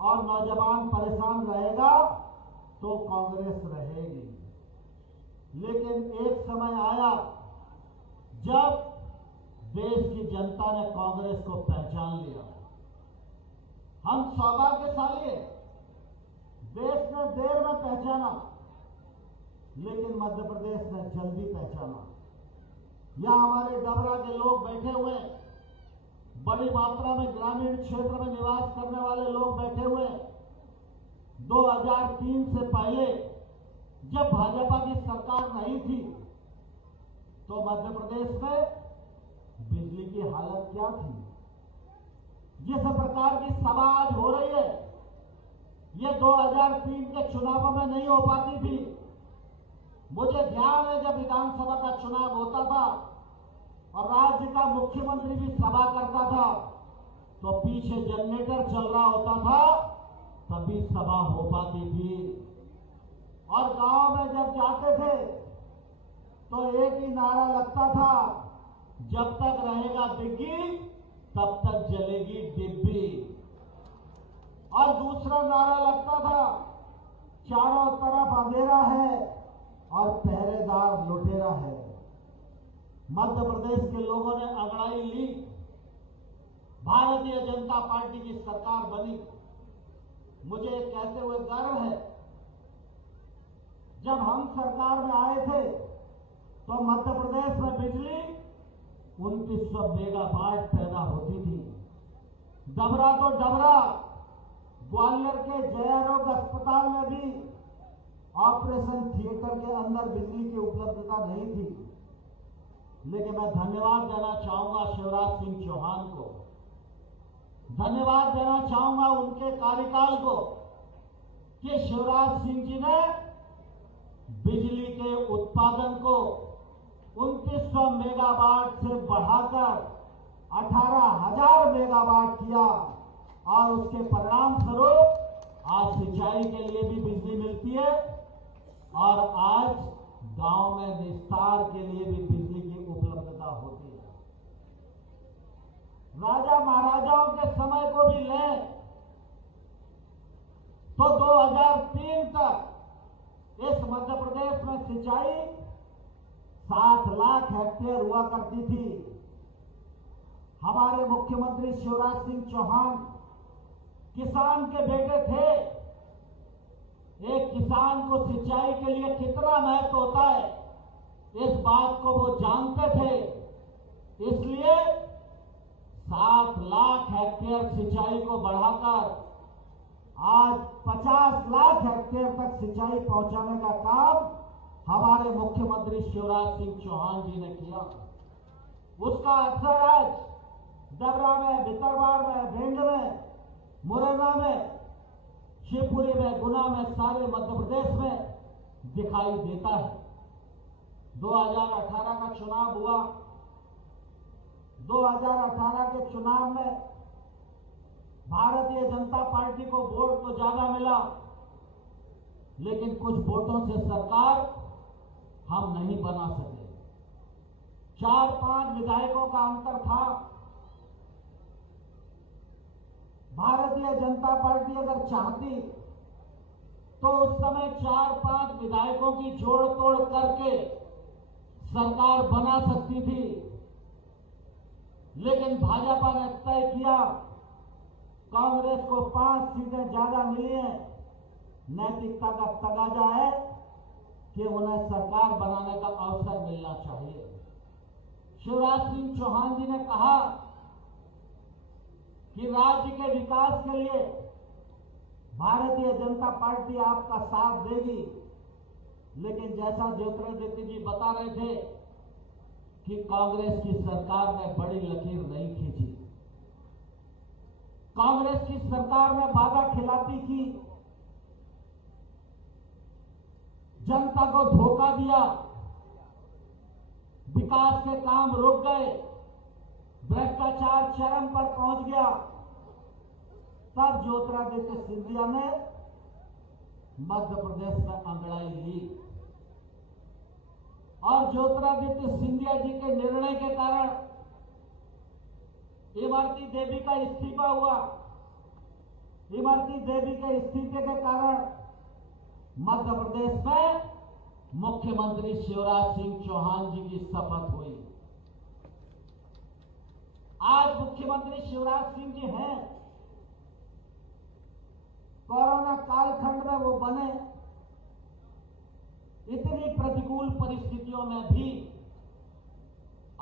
और नौजवान परेशान रहेगा तो कांग्रेस रहेगी। लेकिन एक समय आया जब देश की जनता ने कांग्रेस को पहचान लिया। हम सौभाग्यशाली हैं, देश ने देर में पहचाना, लेकिन मध्य प्रदेश ने जल्दी पहचाना। यहां हमारे डबरा के लोग बैठे हुए हैं, बड़ी मात्रा में ग्रामीण क्षेत्र में निवास करने वाले लोग बैठे हुए हैं। 2003 से पहले जब भाजपा की सरकार नहीं थी तो मध्य प्रदेश में बिजली की हालत क्या थी? जिस प्रकार की सभा आज हो रही है, ये 2003 के चुनावों में नहीं हो पाती थी। मुझे ध्यान है जब विधानसभा का चुनाव होता था और राज्य का मुख्यमंत्री भी सभा करता था तो पीछे जनरेटर चल रहा होता था, तभी सभा हो पाती थी। और गांव में जब जाते थे तो एक ही नारा लगता था, जब तक रहेगा डिग्गी तब तक जलेगी डिब्बी। और दूसरा नारा लगता था, चारों तरफ अंधेरा है और पहरेदार लुटेरा है। मध्य प्रदेश के लोगों ने अंगड़ाई ली, भारतीय जनता पार्टी की सरकार बनी। मुझे कहते हुए गर्व है, जब हम सरकार में आए थे तो मध्य प्रदेश में बिजली 2900 मेगावाट पैदा होती थी। डबरा तो डबरा, ग्वालियर के जयारोग अस्पताल में भी ऑपरेशन थिएटर के अंदर बिजली की उपलब्धता नहीं थी। लेकिन मैं धन्यवाद देना चाहूंगा शिवराज सिंह चौहान को, धन्यवाद देना चाहूंगा उनके कार्यकाल को कि शिवराज सिंह जी ने बिजली के उत्पादन को 2900 मेगावाट से बढ़ाकर 18,000 मेगावाट किया और उसके परिणाम स्वरूप आज सिंचाई के लिए भी बिजली मिलती है और आज गांव में विस्तार के लिए भी बिजली की उपलब्धता होती है। राजा महाराजाओं के समय को भी लें तो 2003 तक इस मध्य प्रदेश में सिंचाई 7 लाख हेक्टेयर हुआ करती थी। हमारे मुख्यमंत्री शिवराज सिंह चौहान किसान के बेटे थे। एक किसान को सिंचाई के लिए कितना महत्व होता है इस बात को वो जानते थे, इसलिए 7 लाख हेक्टेयर सिंचाई को बढ़ाकर आज 50 लाख हेक्टेयर तक सिंचाई पहुंचाने का काम हमारे मुख्यमंत्री शिवराज सिंह चौहान जी ने किया। उसका असर आज डबरा में, भितरवाड़ में, भिंड में, मुरैना में, शिवपुरी में, गुना में, सारे मध्य प्रदेश में दिखाई देता है। 2018 का चुनाव हुआ। 2018 के चुनाव में भारतीय जनता पार्टी को वोट तो ज्यादा मिला, लेकिन कुछ वोटों से सरकार हम नहीं बना सके। 4-5 विधायकों का अंतर था। भारतीय जनता पार्टी अगर चाहती तो उस समय 4-5 विधायकों की जोड़ तोड़ करके सरकार बना सकती थी, लेकिन भाजपा ने तय किया कांग्रेस को 5 सीटें ज्यादा मिली हैं। नैतिकता का तगाजा है कि उन्हें सरकार बनाने का अवसर मिलना चाहिए। शिवराज सिंह चौहान जी ने कहा कि राज्य के विकास के लिए भारतीय जनता पार्टी आपका साथ देगी, लेकिन जैसा ज्योतिरादित्य जी बता रहे थे कि कांग्रेस की सरकार ने बड़ी लकीर नहीं खींची। कांग्रेस की सरकार ने वादा खिलाफी की, जनता को धोखा दिया, विकास के काम रुक गए, भ्रष्टाचार चरम पर पहुंच गया। तब ज्योतिरादित्य सिंधिया ने मध्य प्रदेश में अंगड़ाई ली और ज्योतिरादित्य सिंधिया जी के निर्णय के कारण इमरती देवी का इस्तीफा हुआ। इमरती देवी के इस्तीफे के कारण मध्य प्रदेश में मुख्यमंत्री शिवराज सिंह चौहान जी की शपथ हुई। आज मुख्यमंत्री शिवराज सिंह जी हैं। कोरोना कालखंड में वो बने, इतनी प्रतिकूल परिस्थितियों में भी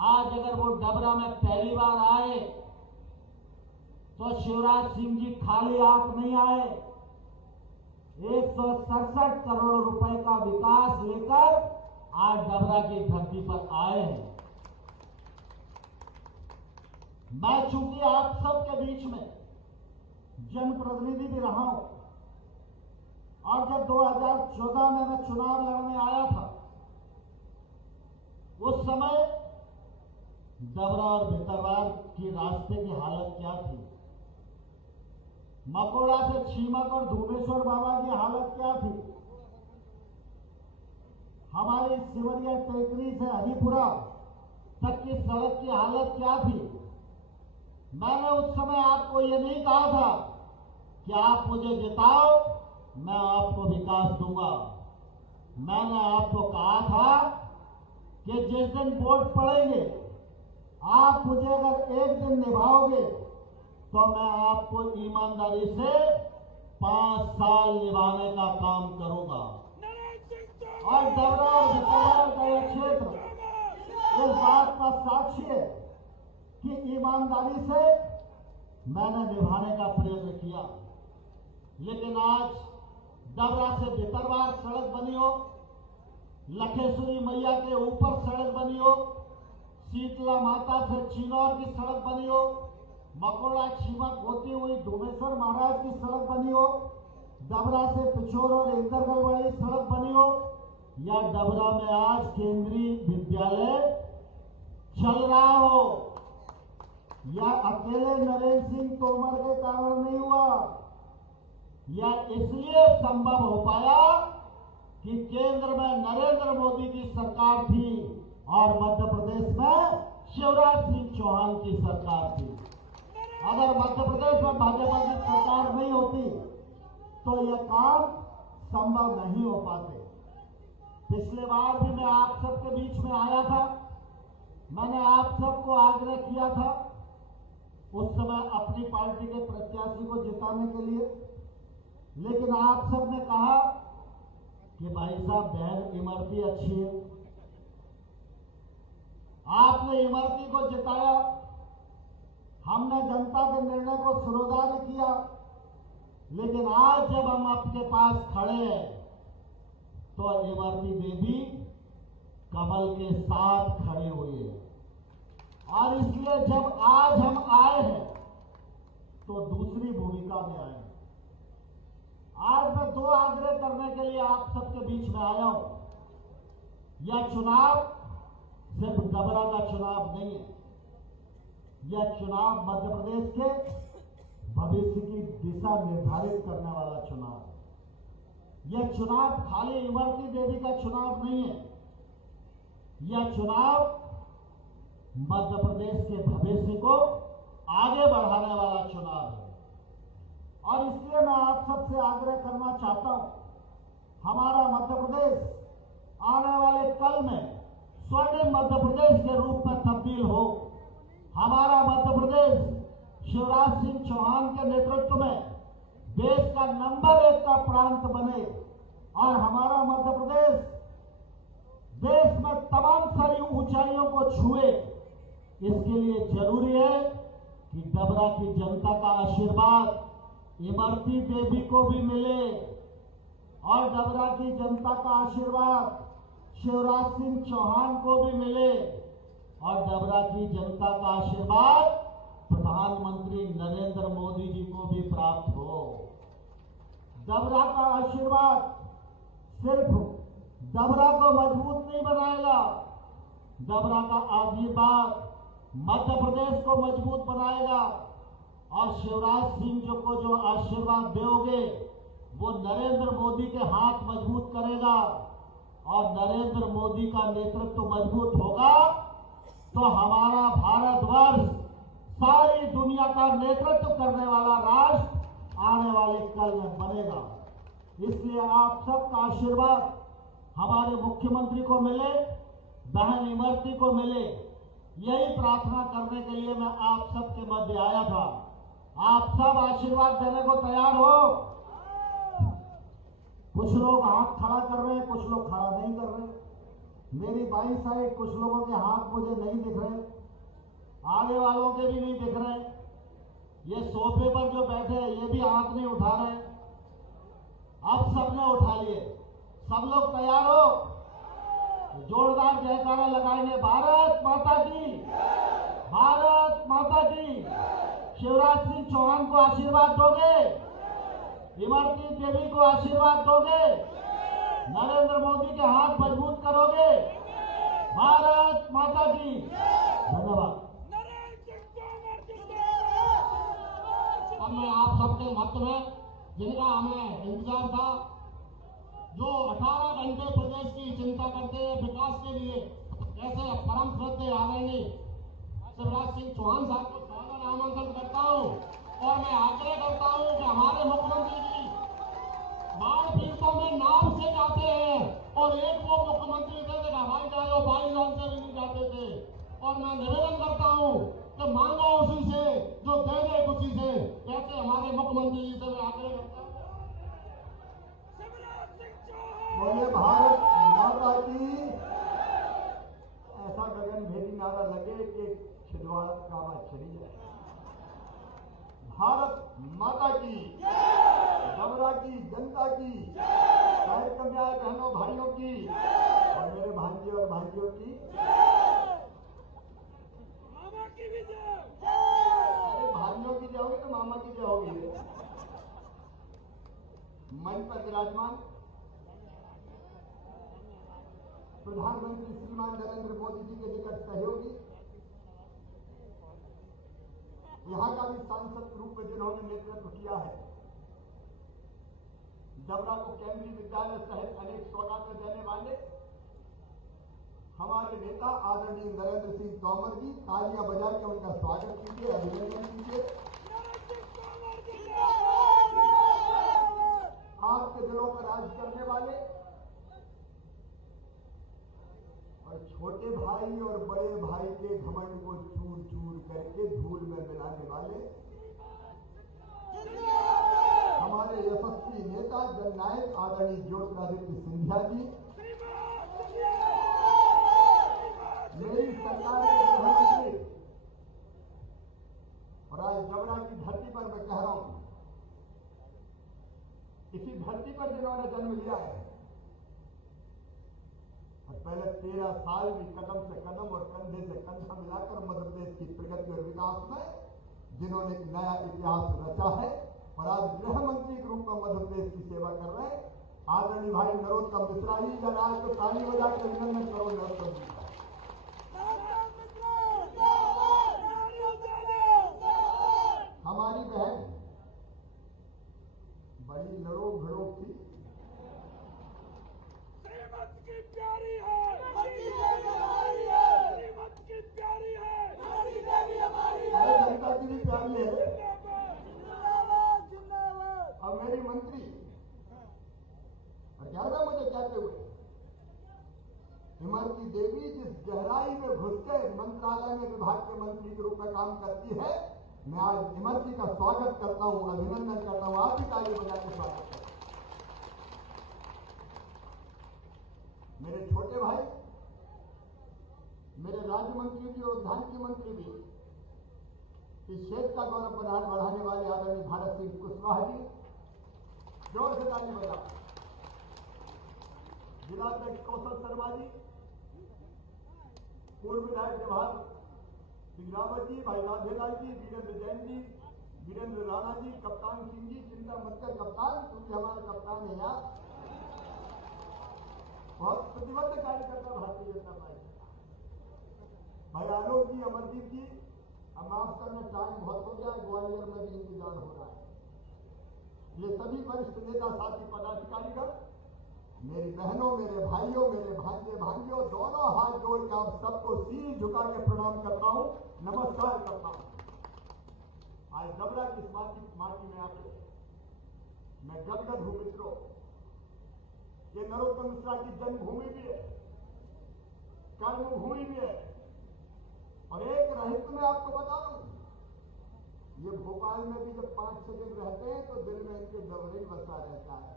आज अगर वो डबरा में पहली बार आए तो शिवराज सिंह जी खाली हाथ नहीं आए। 167 करोड़ रुपए का विकास लेकर आज डबरा की धरती पर आए हैं। मैं चूंकि आप सबके बीच में जनप्रतिनिधि भी रहा हूं और जब 2014 में मैं चुनाव लड़ने आया था, उस समय डबरा और भितरवाड़ की रास्ते की हालत क्या थी, मकोड़ा से छीमक और धूमेश्वर बाबा की हालत क्या थी। हमारी सिवरिया टेकरी से हरिपुरा तक की सड़क की हालत क्या थी। मैंने उस समय आपको ये नहीं कहा था कि आप मुझे जिताओ मैं आपको विकास दूंगा। मैंने आपको कहा था कि जिस दिन वोट पड़ेंगे आप मुझे अगर एक दिन निभाओगे तो मैं आपको ईमानदारी से 5 साल निभाने का काम करूंगा। और डबरा और भितरवाड़ का यह क्षेत्र इस बात का साक्षी है कि ईमानदारी से मैंने निभाने का प्रयत्न किया। लेकिन आज डबरा से भितरवाड़ सड़क बनी हो, लखेश्वरी मैया के ऊपर सड़क बनी हो, शीतला माता से चिनौर की सड़क बनी हो, मकोड़ा छीमक होती हुई डूमेश्वर महाराज की सड़क बनी हो, डबरा से पिछोर और इंदरगढ़ वाली सड़क बनी हो, या डबरा में आज केंद्रीय विद्यालय चल रहा हो, या अकेले नरेंद्र सिंह तोमर के कारण नहीं हुआ, या इसलिए संभव हो पाया कि केंद्र में नरेंद्र मोदी की सरकार थी और मध्य प्रदेश में शिवराज सिंह चौहान की सरकार थी। अगर मध्य प्रदेश में भाजपा की सरकार नहीं होती तो यह काम संभव नहीं हो पाते। पिछले बार भी मैं आप सबके बीच में आया था, मैंने आप सबको आग्रह किया था उस समय अपनी पार्टी के प्रत्याशी को जिताने के लिए, लेकिन आप सब ने कहा कि भाई साहब बहन इमरती अच्छी है। आपने इमरती को जिताया, हमने जनता के निर्णय को सिरोधार्य किया, लेकिन आज जब हम आपके पास खड़े हैं तो इमरती देवी कमल के साथ खड़ी हुई है। और इसलिए जब आज हम आए हैं तो दूसरी भूमिका में आए हैं। आज मैं 2 आग्रह करने के लिए आप सबके बीच में आया हूं। यह चुनाव सिर्फ डबरा का चुनाव नहीं है, यह चुनाव मध्य प्रदेश के भविष्य की दिशा निर्धारित करने वाला चुनाव है। यह चुनाव खाली इमरती देवी का चुनाव नहीं है, यह चुनाव मध्य प्रदेश के भविष्य को आगे बढ़ाने वाला चुनाव है। और इसलिए मैं आप सबसे आग्रह करना चाहता हूं, हमारा मध्य प्रदेश आने वाले कल में स्वर्णिम मध्य प्रदेश के रूप में तब्दील हो। हमारा मध्य प्रदेश शिवराज सिंह चौहान के नेतृत्व में देश का नंबर 1 का प्रांत बने और हमारा मध्य प्रदेश देश में तमाम सारी ऊंचाइयों को छुए। इसके लिए जरूरी है कि डबरा की जनता का आशीर्वाद इमरती देवी को भी मिले और डबरा की जनता का आशीर्वाद शिवराज सिंह चौहान को भी मिले और डबरा की जनता का आशीर्वाद प्रधानमंत्री नरेंद्र मोदी जी को भी प्राप्त हो। डबरा का आशीर्वाद सिर्फ डबरा को मजबूत नहीं बनाएगा, डबरा का आशीर्वाद मध्य प्रदेश को मजबूत बनाएगा। और शिवराज सिंह जी को जो आशीर्वाद दोगे वो नरेंद्र मोदी के हाथ मजबूत करेगा और नरेंद्र मोदी का नेतृत्व मजबूत होगा तो हमारा भारतवर्ष सारी दुनिया का नेतृत्व करने वाला राष्ट्र आने वाले कल में बनेगा। इसलिए आप सबका आशीर्वाद हमारे मुख्यमंत्री को मिले, बहन इमरती को मिले, यही प्रार्थना करने के लिए मैं आप सबके मध्य आया था। आप सब आशीर्वाद देने को तैयार हो? कुछ लोग हाथ खड़ा कर रहे हैं, कुछ लोग खड़ा नहीं कर रहे। मेरी बाईं साइड कुछ लोगों के हाथ मुझे नहीं दिख रहे, आगे वालों के भी नहीं दिख रहे। ये सोफे पर जो बैठे हैं ये भी हाथ नहीं उठा रहे। अब सबने उठा लिए। सब लोग तैयार हो? जोरदार जयकारा लगाएंगे। भारत माता की, भारत माता की। शिवराज सिंह चौहान को आशीर्वाद दोगे? इमरती देवी को आशीर्वाद दोगे? नरेंद्र मोदी के हाथ मजबूत करोगे? भारत माता की। धन्यवाद। अब मैं आप सबके मध्य में जिनका हमें इंतजार था जो 18 घंटे प्रदेश की चिंता करते हैं विकास के लिए, ऐसे परम श्रद्धेय आदरणीय शिवराज सिंह चौहान साहब को सादर आमंत्रित करता हूं और मैं आग्रह करता हूं कि हमारे मुख्यमंत्री जी बाढ़ पीड़ितों में नाव से जाते हैं और एक वो मुख्यमंत्री थे हवाई जहाज और बाई लॉन्च से भी नहीं जाते थे। और मैं निवेदन करता हूं कि मांगो उसी से जो दे दे खुशी से, ऐसे हमारे मुख्यमंत्री जी से मैं आग्रह करता हूं। बोले भारत माता की। ऐसा गगन भेदी नारा लगे कि छिंदवाड़ा का आवाज चली जाए। भारत माता की, डबरा की जनता की, शहर कन्याएं बहनों भाइयों की और मेरे भांजे और भांजियों की मामा की भी जय। अरे भाइयों की जय होगी तो मामा की जय होगी। मंच पर विराजमान प्रधानमंत्री श्रीमान नरेंद्र मोदी जी के निकट सहयोगी, यहां का भी सांसद के रूप में जिन्होंने नेतृत्व किया है, डबरा को केंद्रीय विद्यालय सहित अनेक सौगातें देने वाले हमारे नेता आदरणीय नरेंद्र सिंह तोमर जी, तालियां बजा के उनका स्वागत कीजिए, अभिनंदन कीजिए। आपके दिलों पर राज करने वाले और छोटे भाई और बड़े भाई के घमंड को चूर चूर करके धूल में मिलाने वाले हमारे यशस्वी नेता जननायक आदरणीय ज्योतिरादित्य सिंधिया जी, मेरी सरकार के गृहमंत्री, और आज डबरा की धरती पर मैं कह रहा हूं, इसी धरती पर जिन्होंने जन्म लिया है और पहले 13 साल भी कदम से कदम और कंधे से कंधा मिलाकर मध्य प्रदेश की प्रगति और विकास में जिन्होंने एक नया इतिहास रचा है और आज गृह मंत्री के रूप में मध्य प्रदेश की सेवा कर रहे हैं आदरणीय भाई नरोत्तम मिश्रा जी। जरा आज को ताली बजा के अभिनंदन करो नरोत्तम जी का। हमारी बहन बड़ी लड़ो भिड़ो थी, श्रीमत की प्यारी है, श्रीमत की प्यारी है, अरे जनता की भी प्यारी है। अब मेरी मंत्री और याद है मुझे कहते हुए इमरती देवी जिस गहराई में घुस के मंत्रालय में विभाग के मंत्री के रूप में काम करती है, मैं आज इमरती का स्वागत करता हूं, अभिनंदन करता हूं। आप भी ताली बजा के स्वागत करते। मेरे छोटे भाई, मेरे राज्य मंत्री भी और उद्यान के मंत्री भी, इस क्षेत्र का गौरव बढ़ाने वाले आदरणीय भारत सिंह कुशवाहा जी, जोर से ताली बजा। जिलाध्यक्ष कौशल शर्मा जी, पूर्व विधायक जवाहर सिंह रावत जी, भाई राधेलाल जी, वीरेंद्र जैन जी, वीरेंद्र राणा जी, कप्तान सिंह जी, चिंता मत कर कप्तान, क्योंकि हमारे कप्तान है यार, बहुत प्रतिबद्ध कार्यकर्ता भारतीय जनता पार्टी। भाई आलोक जी, अमरदीप जी, अब माफ करना, टाइम बहुत हो गया, ग्वालियर में भी इंतजार हो रहा है। ये सभी वरिष्ठ नेता साथी पदाधिकारीगण, मेरी बहनों, मेरे भाइयों, मेरे भांजे भांजियों, दोनों हाथ जोड़ के आप सबको सिर झुका के प्रणाम करता हूं, नमस्कार करता हूं। आज डबरा की माटी में आके मैं गदगद हूं मित्रों। ये नरोत्तम मिश्रा की जन्मभूमि भी है, कर्मभूमि भी है, और एक रहस्य में आपको बता दूं, ये भोपाल में भी जब 5-6 दिन रहते हैं तो दिल में इनके डबरे बसा रहता है।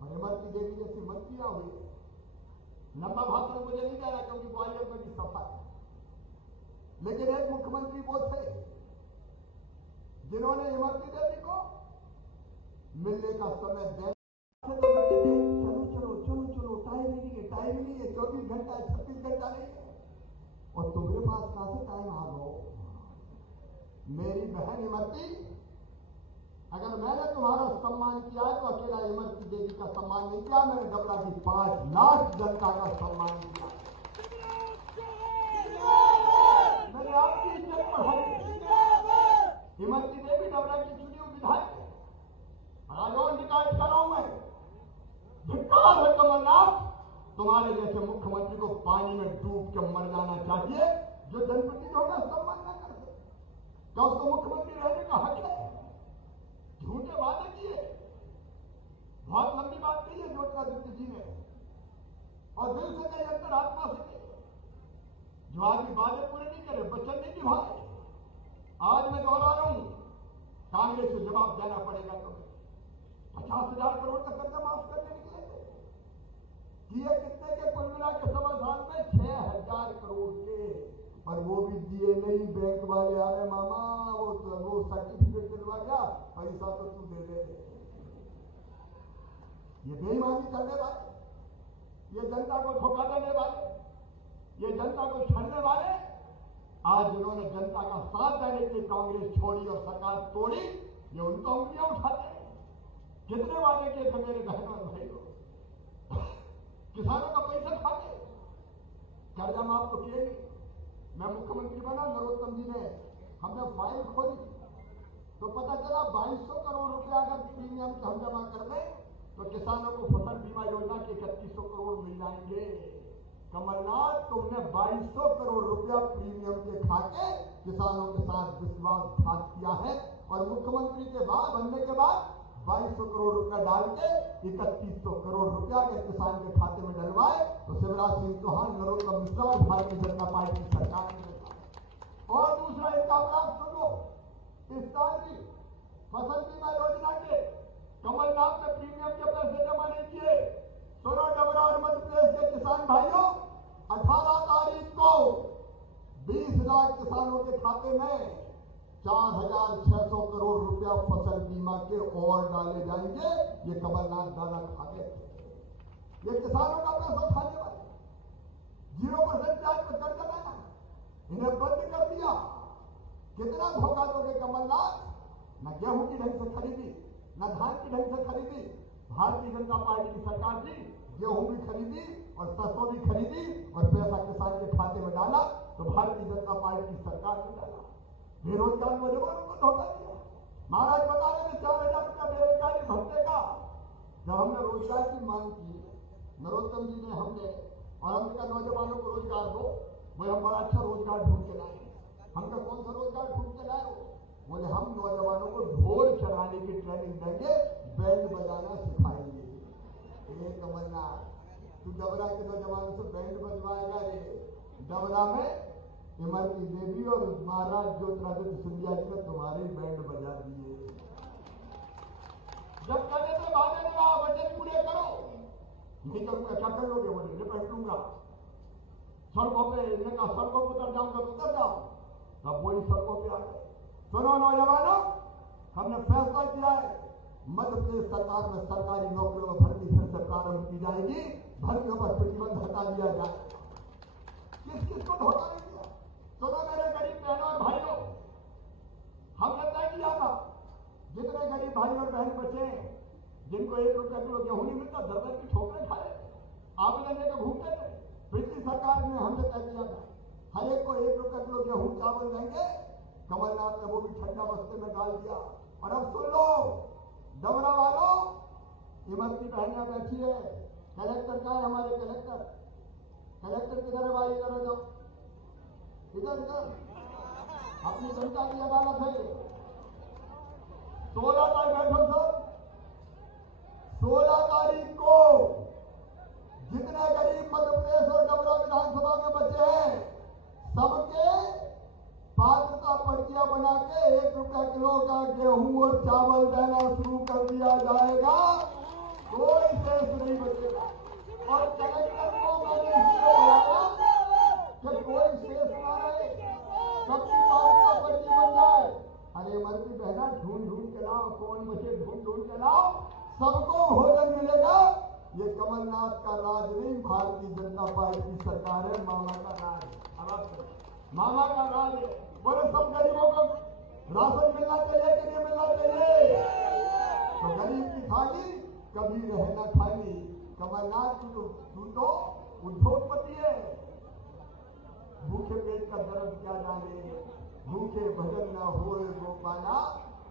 और इमरती देवी जैसी मंत्रियां हुई, लंबा भाषण मुझे नहीं देना क्योंकि ग्वालियर में भी सफा है, लेकिन एक मुख्यमंत्री वो थे जिन्होंने इमरती देवी को मिलने का समय दे, चलो चलो चलो चलो, टाइम नहीं है, टाइम नहीं है, 24 घंटा है, 36 घंटा नहीं है, और तुम्हारे पास कहां से टाइम आ गो। मेरी बहन इमरती, अगर मैंने तुम्हारा सम्मान किया है तो अकेला इमरती देवी का सम्मान नहीं किया, मैंने डबरा की 5 लाख जनता का सम्मान किया। मैंने आपकी इज्जत बढ़ाई। इमरती देवी डबरा की चुनी हुई विधायक है, राजौन तुम्हारे जैसे मुख्यमंत्री को पानी में डूब के मर जाना चाहिए। जो जनप्रतिनिधि होगा सम्मान न कर सके, क्या उसको मुख्यमंत्री रहने का हक है? झूठे वादे किए, बहुत लंबी बात कही है ज्योतिरादित्य जी ने, और दिल से कही, अंतरात्मा से कही। जो आदमी वादे पूरे नहीं करे, वचन नहीं निभाए, आज मैं दोहरा रहा हूं, कांग्रेस को जवाब देना पड़ेगा। तुम्हें 50,000 करोड़ का कर्जा माफ करने निकले थे, किए कितने के? कुल मिला के 1.25 साल में 6,000 करोड़ के, और वो भी दिए नहीं। बैंक वाले आ रहे, मामा वो सर्टिफिकेट दिलवा गया, पैसा तो तू दे दे। ये बेईमानी करने वाले, ये जनता को धोखा देने वाले, ये जनता को छलने वाले, आज जिन्होंने जनता का साथ देने के लिए कांग्रेस छोड़ी और सरकार तोड़ी, ये उनका उंगलियां उठाते हैं। कितने वादे किए थे मेरे बहनों और भाइयों? किसानों का पैसा खा के कर्जा माफ तो किए नहीं। मैं मुख्यमंत्री बना, नरोत्तम जी ने, हमने फाइल खोली तो पता चला 2200 करोड़ रुपया अगर प्रीमियम हम जमा कर दें तो किसानों को फसल बीमा योजना के 3100 करोड़ मिल जाएंगे। कमलनाथ, तुमने 2200 करोड़ रुपया प्रीमियम के खा के किसानों के साथ विश्वासघात किया है, और मुख्यमंत्री के बाद बनने के बाद 2200 करोड़ रुपया डाल के 3100 करोड़ रुपया अगर किसान के खाते में डलवाए तो शिवराज सिंह चौहान, नरोत्तम मिश्रा और भारतीय जनता पार्टी की सरकार ने। और दूसरा इनका अपराध सुनो, इस साल की फसल बीमा योजना के कमलनाथ ने प्रीमियम के पैसे जमा नहीं किए। सुनो डबरा और मध्य प्रदेश के किसान भाइयों, 18 तारीख को 20 लाख किसानों के खाते में 4,600 करोड़ रुपया फसल बीमा के और डाले जाएंगे। ये कमलनाथ दादा खा गए, ये किसानों का पैसा खाने वाले, 0% ब्याज पर कर्जा लाना, इन्हें बंद कर दिया। कितना धोखा दोगे कमलनाथ? न गेहूं की ढंग से खरीदी, न धान की ढंग से खरीदी। भारतीय जनता पार्टी की सरकार थी, गेहूं भी खरीदी और सरसों भी खरीदी और पैसा किसान के खाते में डाला, तो भारतीय जनता पार्टी की सरकार ने डाला। बेरोजगार नौजवानों को धोखा दिया। महाराज बता रहे थे 4,000 रुपया बेरोजगारी भत्ते का। जब हमने रोजगार की मांग की, नरोत्तम जी ने, हमने, और हमने कहा नौजवानों को रोजगार दो, बोले हम बड़ा अच्छा रोजगार ढूंढ के लाए। हमने कौन सा रोजगार ढूंढ के लाए हो? बोले हम नौजवानों को ढोल चलाने की ट्रेनिंग देंगे, बैंड बजाना सिखाएंगे। कमलनाथ, तू डबरा के नौजवानों से बैंड बजवाएगा रे? डबरा में इमरती देवी और महाराज ज्योतिरादित्य सिंधिया जी ने तुम्हारे बैंड बजा दिए। जब कहते थे भागे नहीं रहा, वचन पूरे करो, नहीं करूंगा, क्या कर लोगे? बोले निपट लूंगा। सड़कों पे, इन्हें कहा सड़कों पर उतर जाऊंगा तो उतर जाओ, तब वही सड़कों पे आ गए। सुनो नौजवानों, हमने फैसला किया है, मध्य प्रदेश सरकार में सरकारी नौकरियों में भर्ती फिर से प्रारंभ की जाएगी। भर्तियों पर प्रतिबंध हटा दिया जाए। किस किस को धोखा नहीं दिया? सुनो मेरे गरीब बहनों और भाइयों, हमने तय किया था जितने गरीब भाई और बहन बचे जिनको 1 रुपया किलो गेहूं नहीं मिलता, दर्द की ठोकरें खा रहे, आवेदन लेकर घूमते थे। पिछली सरकार ने हमने तय किया था हर एक को 1 रुपया किलो गेहूं चावल देंगे। कमलनाथ ने वो भी ठंडा बस्ते में डाल दिया। और अब सुन लो डबरा वालों, इमरती बहनियां बैठी है, कलेक्टर कहाँ है? हमारे कलेक्टर, कलेक्टर किधर है भाई? इधर जाओ, इधर इधर, अपनी जनता की अदालत है। 16 तारीख बैठो सर, 16 तारीख को जितने गरीब मध्य प्रदेश और डबरा विधानसभा में बचे हैं सबके पात्रता पर्चियां बना के 1 रुपया किलो का गेहूं और चावल देना शुरू कर दिया जाएगा। कोई शेष नहीं बचेगा। और कलेक्टर को मैंने इसलिए बुलाया कि कोई शेष ना रहे, सबकी पात्रता पर्ची बन जाए। अरे मरती बहना, ढूंढ ढूंढ के लाओ, कौन बचे ढूंढ ढूंढ के लाओ, सबको भोजन मिलेगा। ये कमलनाथ का राज नहीं, भारतीय जनता पार्टी की सरकार है, मामा का राज। अब मामा का राज है। बोले सब गरीबों को राशन मिलना चाहिए कि नहीं मिलना चाहिए? तो गरीब की थाली कभी रहना खाली। कमलनाथ तू तो उद्योगपति है, भूखे पेट का दर्द क्या जाने, भूखे भजन न होए गोपाला।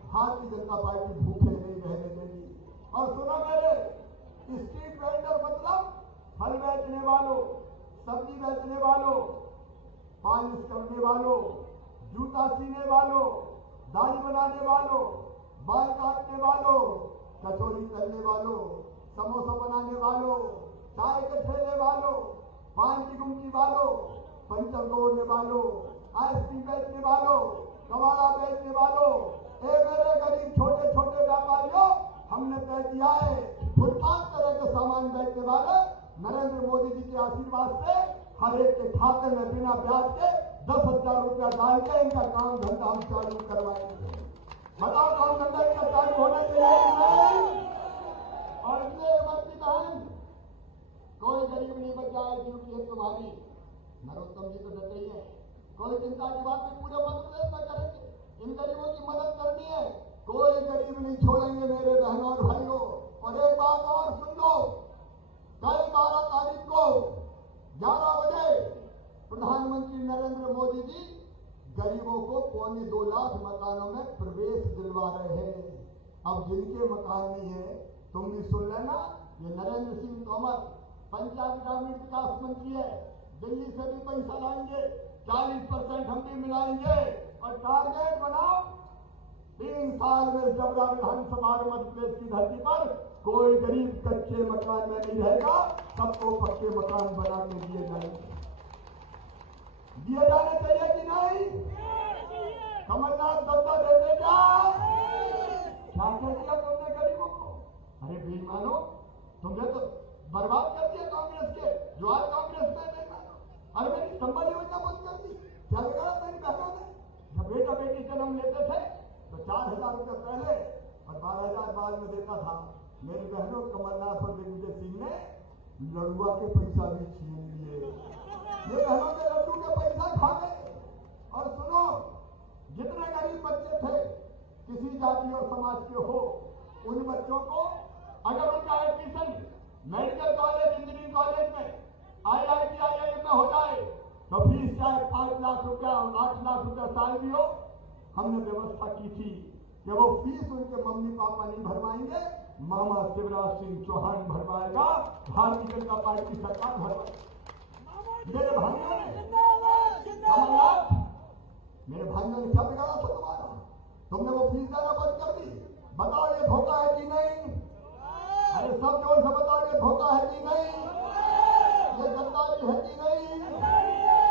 भारतीय जनता पार्टी भूखे नहीं रहने देगी। और सुनो मेरे, स्ट्रीट वेंडर मतलब फल बेचने वालों, सब्जी बेचने वालों, पॉलिश करने वालों, जूता सीने वालों, दाढ़ी बनाने वालों, बाल काटने वालों, कचौरी तलने वालों, समोसा बनाने वालों, चाय के ठेले वालों, पान की गुमटी वालों, पंचर तोड़ने वालों, आइसक्रीम बेचने वालों, कबाड़ा बेचने वालों, मेरे गरीब छोटे छोटे व्यापारियों, हमने तय किया है फुटपाथ तरह के सामान बेचने वाले नरेंद्र मोदी जी के आशीर्वाद से हर एक के खाते में बिना ब्याज के 10,000 रुपया डाल के इनका काम धंधा हम चालू करवाएंगे। बताओ काम धंधा इनका चालू होना चाहिए। और इसलिए इमरती बहन, कोई गरीब नहीं बचा है, ड्यूटी है तुम्हारी। नरोत्तम जी तो डटे ही है, कोई चिंता की बात नहीं, पूरे मध्य प्रदेश में करेंगे। इन गरीबों की मदद करनी है, कोई गरीब नहीं छोड़ेंगे मेरे बहनों और भाइयों। और एक बात और सुन लो, कल 12 तारीख को 11 बजे प्रधानमंत्री नरेंद्र मोदी जी गरीबों को 2.25 लाख मकानों में प्रवेश दिलवा रहे हैं। अब जिनके मकान नहीं है, तुम भी सुन लेना, ये नरेंद्र सिंह तोमर पंचायत ग्रामीण विकास मंत्री है, दिल्ली से भी पैसा लाएंगे, 40% हम भी मिलाएंगे और टारगेट बनाओ 3 साल में डबरा विधानसभा मध्य प्रदेश की धरती पर कोई गरीब कच्चे मकान में नहीं रहेगा, सबको पक्के मकान बना के दिए जाएंगे। दिए जाने चाहिए कि नहीं? कमलनाथ दत्ता देते क्या कर दिया तुमने गरीबों को? अरे बेईमानो, तुमने तो बर्बाद कर दिया कांग्रेस के, जो आज कांग्रेस में बेईमानो। अरे मेरी संबल योजना बंद कर दी, क्या बिगाड़ा मेरी बहनों ने? जब बेटा बेटी जन्म लेते थे तो 4,000 रुपये पहले और 12,000 बाद में देता था। मेरी बहनों, कमलनाथ और दिग्विजय सिंह ने लड़ुआ के पैसा भी छीन लिए। ये बहनों के लड्डू के पैसा खा गए। और सुनो, जितने गरीब बच्चे थे किसी जाति और समाज के हो, उन बच्चों को अगर उनका admission medical college, engineering college में, IIT, IIM में हो जाए तो फीस चाहे 5 लाख रुपया, 8 लाख रुपया साल भी हो, हमने व्यवस्था की थी कि वो फीस उनके मम्मी पापा नहीं भरवाएंगे, मामा शिवराज सिंह चौहान भरवाएगा, भारतीय जनता पार्टी सरकार भरवाएगी। मेरे भाइयों ने कमलनाथ, मेरे भाइयों ने क्या बिगाड़ा था तुम्हारा? तुमने वो फीस देना बंद कर दी। बताओ ये धोखा है कि नहीं? अरे सब जोर से बताओ, ये धोखा है कि नहीं? ये गद्दारी है कि नहीं?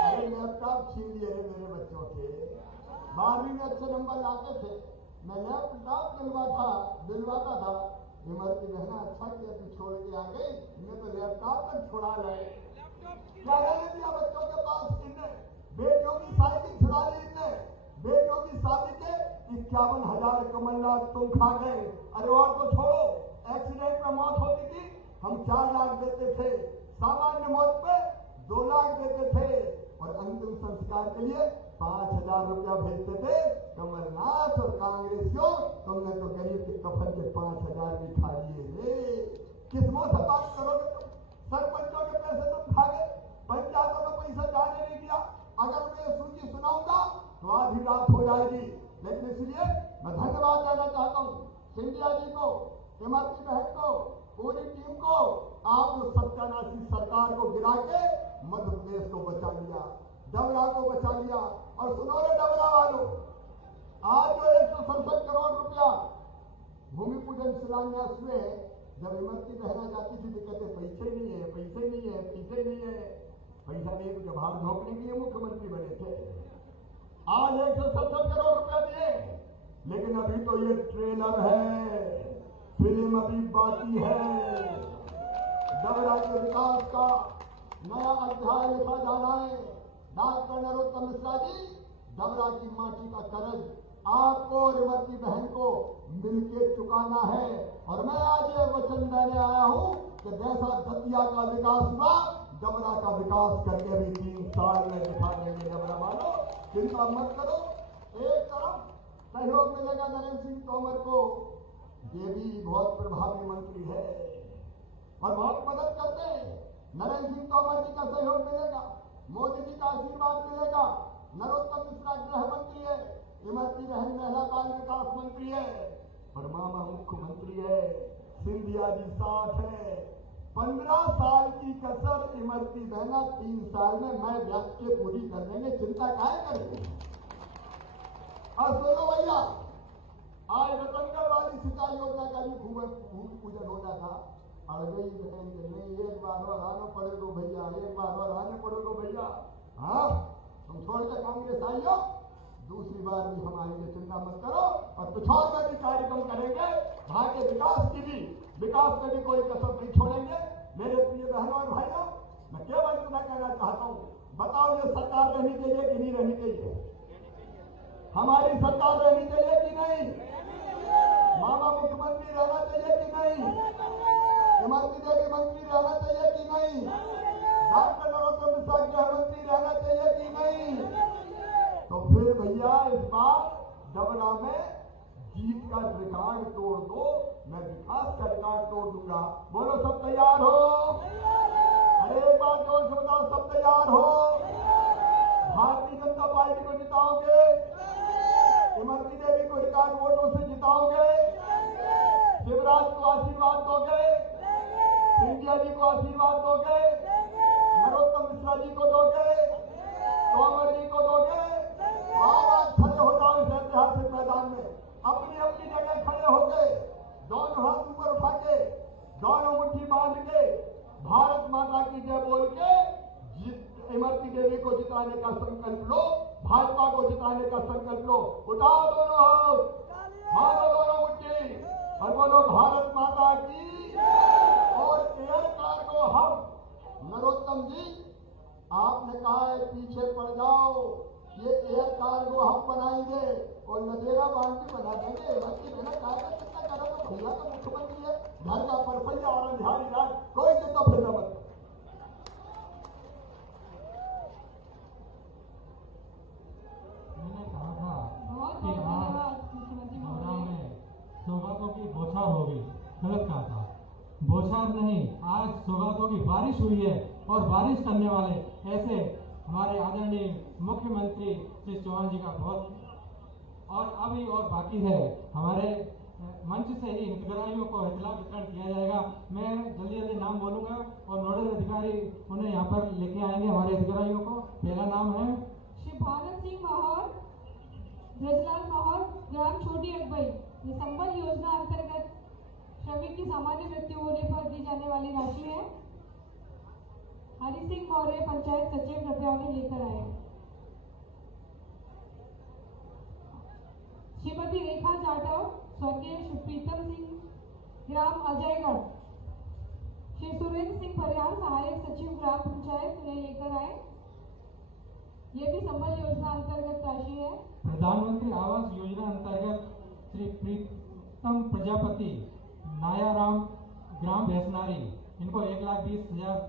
अरे लैपटॉप छीन लिए मेरे बच्चों के, 12वीं में अच्छे नंबर लाते थे, मैं लैपटॉप दिलवाता था। इमरती बहना, अच्छा किया तू छोड़ के आ गई, मैं तो लैपटॉप तक छोड़ा लाए। क्या रहने दिया बच्चों के पास? इनने बेटियों की साइकिल छुड़ा ली, इनने बेटियों की शादी के 51,000 कमलनाथ तुम खा गए। अरे और तो छोड़ो, एक्सीडेंट में मौत होती थी, हम 4 लाख देते थे, सामान्य मौत पे 2 लाख देते थे और अंतिम संस्कार के लिए 5,000 रुपया भेजते थे। कमलनाथ और कांग्रेसियों, तुमने तो गरीब के कफन के 5,000 भी खा लिए। किस मुंह से बात करोगे तुम? सरपंचों के पैसे तुम खा गए, पंचायतों में पैसा जाने नहीं दिया। अगर मैं ये सूची सुनाऊंगा तो आधी रात हो जाएगी, लेकिन इसलिए मैं धन्यवाद देना चाहता हूँ सिंधिया जी को, इमरती बहन को, पूरी टीम को। आप जो सत्यानाशी सरकार को गिरा के मध्य प्रदेश को बचा लिया, डबरा को बचा लिया। और सुनो रे डबरा वालों, आज जो 167 करोड़ रुपया भूमि पूजन शिलान्यास में जब इमरती बहना जाती थी तो कहते पैसे नहीं है, पैसे नहीं है, पैसे नहीं है। पैसा नहीं है तो बाहर नौकरी के लिए मुख्यमंत्री बने थे। आज 170 करोड़ रुपया दिए, लेकिन अभी तो ये ट्रेलर है, फिल्म अभी बाकी है। डबरा के विकास का नया अध्याय लिखा जाना है। डॉक्टर नरोत्तम मिश्रा जी, डबरा की माटी का कर्ज आपको और इमरती बहन को मिलके चुकाना है। और मैं आज ये वचन देने आया हूं कि जैसा दतिया का विकास हुआ, डबरा का विकास करके भी 3 साल में दिखा देंगे। डबरा वालों, चिंता मत करो। एक तरफ सहयोग मिलेगा नरेंद्र सिंह तोमर को, ये भी बहुत प्रभावी मंत्री है और बहुत मदद करते हैं। नरेंद्र सिंह तोमर जी का सहयोग मिलेगा, मोदी जी का आशीर्वाद मिलेगा। नरोत्तम मिश्रा गृह मंत्री है, इमरती बहन महिला बाल विकास मंत्री है और मामा मुख्यमंत्री है। सिंधिया जी साथ है, 15 साल की कसर इमरती बहना 3 साल में मैं व्यास के पूरी कर देंगे, चिंता काहे करेंगे। और सुनो भैया, आज रतनगढ़ वाली सिंचाई योजना का भी खूब पूजन होता था। अड़ गई बहन के नहीं, एक बार और आना पड़ेगा भैया, एक बार और आने पड़ेगा भैया। हाँ, तुम छोड़ के कांग्रेस आई हो, दूसरी बार भी हमारी लिए चिंता मत करो और पिछौर में भी कार्यक्रम करेंगे। वहां के विकास में भी कोई कसर नहीं छोड़ेंगे। मेरे प्रिय बहनों और भाइयों, मैं केवल इतना कहना चाहता हूं, बताओ ये सरकार रहनी चाहिए कि नहीं रहनी चाहिए? हमारी सरकार रहनी चाहिए कि नहीं? मामा मुख्यमंत्री रहना चाहिए कि नहीं? इमरती देवी मंत्री रहना चाहिए कि नहीं? डॉक्टर नरोत्तम मिश्रा गृह मंत्री रहना चाहिए कि नहीं? तो फिर भैया इस बार डबरा में जीत का रिकॉर्ड तोड़ दो, मैं विकास का रिकॉर्ड तोड़ दूंगा। बोलो सब तैयार हो? अरे एक बात जोर से बताओ, सब तैयार हो? भारतीय जनता पार्टी को जिताओगे? इमरती देवी को रिकॉर्ड वोटों से जिताओगे? शिवराज को आशीर्वाद दोगे? सिंधिया जी को आशीर्वाद दोगे? नरोत्तम मिश्रा जी को दोगे? तोमर जी को दोगे? आवाज खड़े हो जाओ इस ऐतिहासिक मैदान में, अपनी अपनी जगह खड़े हो गए, दोनों हाथ ऊपर उठा के, दोनों मुट्ठी बांध के, भारत माता की जय बोल के इमरती देवी को जिताने का संकल्प लो, भाजपा को जिताने का संकल्प लो। उठाओ दोनों हाथ, मारो दोनों मुट्ठी और बोलो भारत माता की। और एयर कार को हम, नरोत्तम जी आपने कहा है पीछे पड़ जाओ, ये एयर कार को हम बनाएंगे और नदेरा बांध के बना देंगे। इमरती बिना कहा कितना करेगा, भैया का मुख्यमंत्री है, घर का परसैया और बिहारी राज, कोई चिंता फिर मत। मैंने कहा था बहुत कि बहुत आज धन्यवाद मुख्यमंत्री डबरा महोदय। में सौगातों की बौछार हो गई, गलत कहा था, बौछार नहीं, आज सौगातों की बारिश हुई है। और बारिश करने वाले ऐसे हमारे आदरणीय मुख्यमंत्री श्री चौहान जी का बहुत, और अभी और बाकी है, हमारे मंच से ही हितग्राहियों को हितलाभ वितरण किया जाएगा। मैं जल्दी जल्दी नाम बोलूंगा और नोडल अधिकारी उन्हें यहाँ पर लेके आएंगे हमारे हितग्राहियों को। पहला नाम है श्री भारत सिंह माहौर, ब्रजलाल माहौर, ग्राम छोटी अकबई। ये संबल योजना अंतर्गत श्रमिक की सामान्य मृत्यु होने पर दी जाने वाली राशि है। हरि सिंह मौर्य, पंचायत सचिव, कृपया उन्हें लेकर आए। श्रीमती रेखा जाटव, स्वर्गीय प्रीतम सिंह, ग्राम अजयगढ़। श्री सुरेंद्र सिंह परिहार, सहायक सचिव, ग्राम पंचायत, उन्हें लेकर आए। ये भी संबल योजना अंतर्गत राशि है। प्रधानमंत्री आवास योजना अंतर्गत श्री प्रीतम प्रजापति, नायाराम, ग्राम भैंसनारी, इनको 1,20,000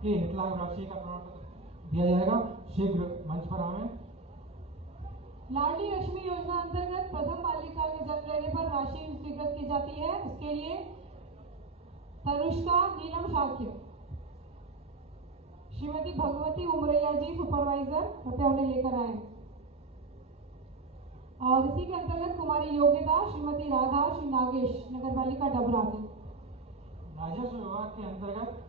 की हितलाभ राशि का प्रमाण पत्र दिया जाएगा। शीघ्र मंच पर आवे। लाडली लक्ष्मी योजना अंतर्गत प्रथम बालिका के जन्म लेने पर राशि स्वीकृत की जाती है। उसके लिए तनुष्का नीलम शाक्य। श्रीमती भगवती उमरैया जी, सुपरवाइजर, कृपया उन्हें लेकर आए। और इसी के अंतर्गत कुमारी योग्यता श्रीमती राधा, श्री नागेश, नगर पालिका डबरा से। राजस्व विभाग के अंतर्गत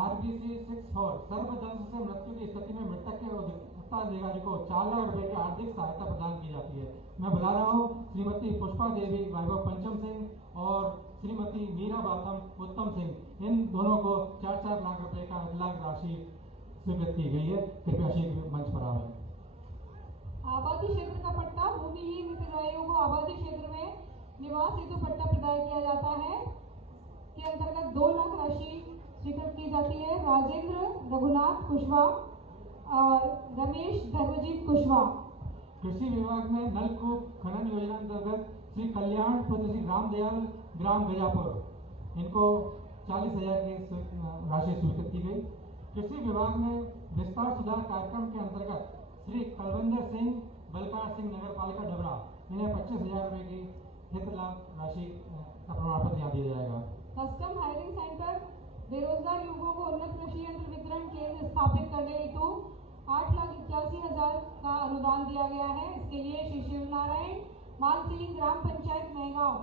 RBC 64 सर्वजन से मृत्यु की स्थिति में मृतक के उत्तराधिकारी को 4 लाख रुपए की आर्थिक सहायता प्रदान की जाती है। मैं बुला रहा हूँ श्रीमती पुष्पा देवी, वैभव पंचम सिंह और श्रीमती मीरा बातम, उत्तम सिंह, इन दोनों को 4-4 लाख रुपए का हितलाभ राशि स्वीकृत की गई है। कृपया शीघ्र मंच पर आवे। आबादी क्षेत्र का पट्टा, भूमिहीन हितग्राहियों को आबादी क्षेत्र में निवास हेतु पट्टा प्रदान किया जाता है। के अंतर्गत 2 लाख राशि स्वीकृत की जाती है। राजेंद्र रघुनाथ कुशवाहा और रमेश धर्मजीत कुशवाहा। कृषि विभाग में नलकूप खनन योजना अंतर्गत श्री कल्याण पुत्र श्री रामदयाल, ग्राम गजापुर, इनको 40,000 की राशि स्वीकृत की गई। कृषि विभाग में विस्तार सुधार कार्यक्रम के अंतर्गत श्री कलविंदर सिंह, बलपाल सिंह, नगर पालिका डबरा, इन्हें 25,000 रुपए की हित लाभ राशि का प्रमाण पत्र यहाँ दिया जाएगा। कस्टम हायरिंग सेंटर, बेरोजगार युवकों को उन्नत कृषि यंत्र वितरण केंद्र स्थापित करने हेतु 8,81,000 का अनुदान दिया गया है। इसके लिए श्री शिवनारायण मानसिंह, ग्राम पंचायत महगांव,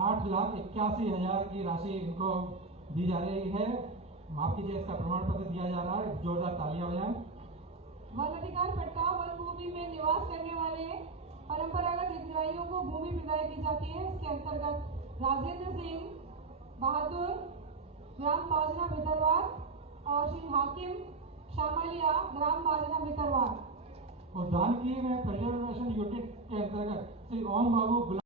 8,81,000 की राशि इनको दी जा रही है। माफ कीजिए, इसका प्रमाण पत्र दिया जा रहा है। जोरदार तालियां बजाएं। वन अधिकार पट्टा वन भूमि में निवास करने वाले परंपरागत हितग्राहियों को भूमि प्रदान की जाती है। इसके अंतर्गत राजेंद्र सिंह बहादुर, ग्राम बाजना भितरवार, और श्री हाकिम शामलिया, ग्राम बाजना भितरवार। और दान की में प्रिजर्वेशन यूनिट के अंतर्गत श्री ओम बाबू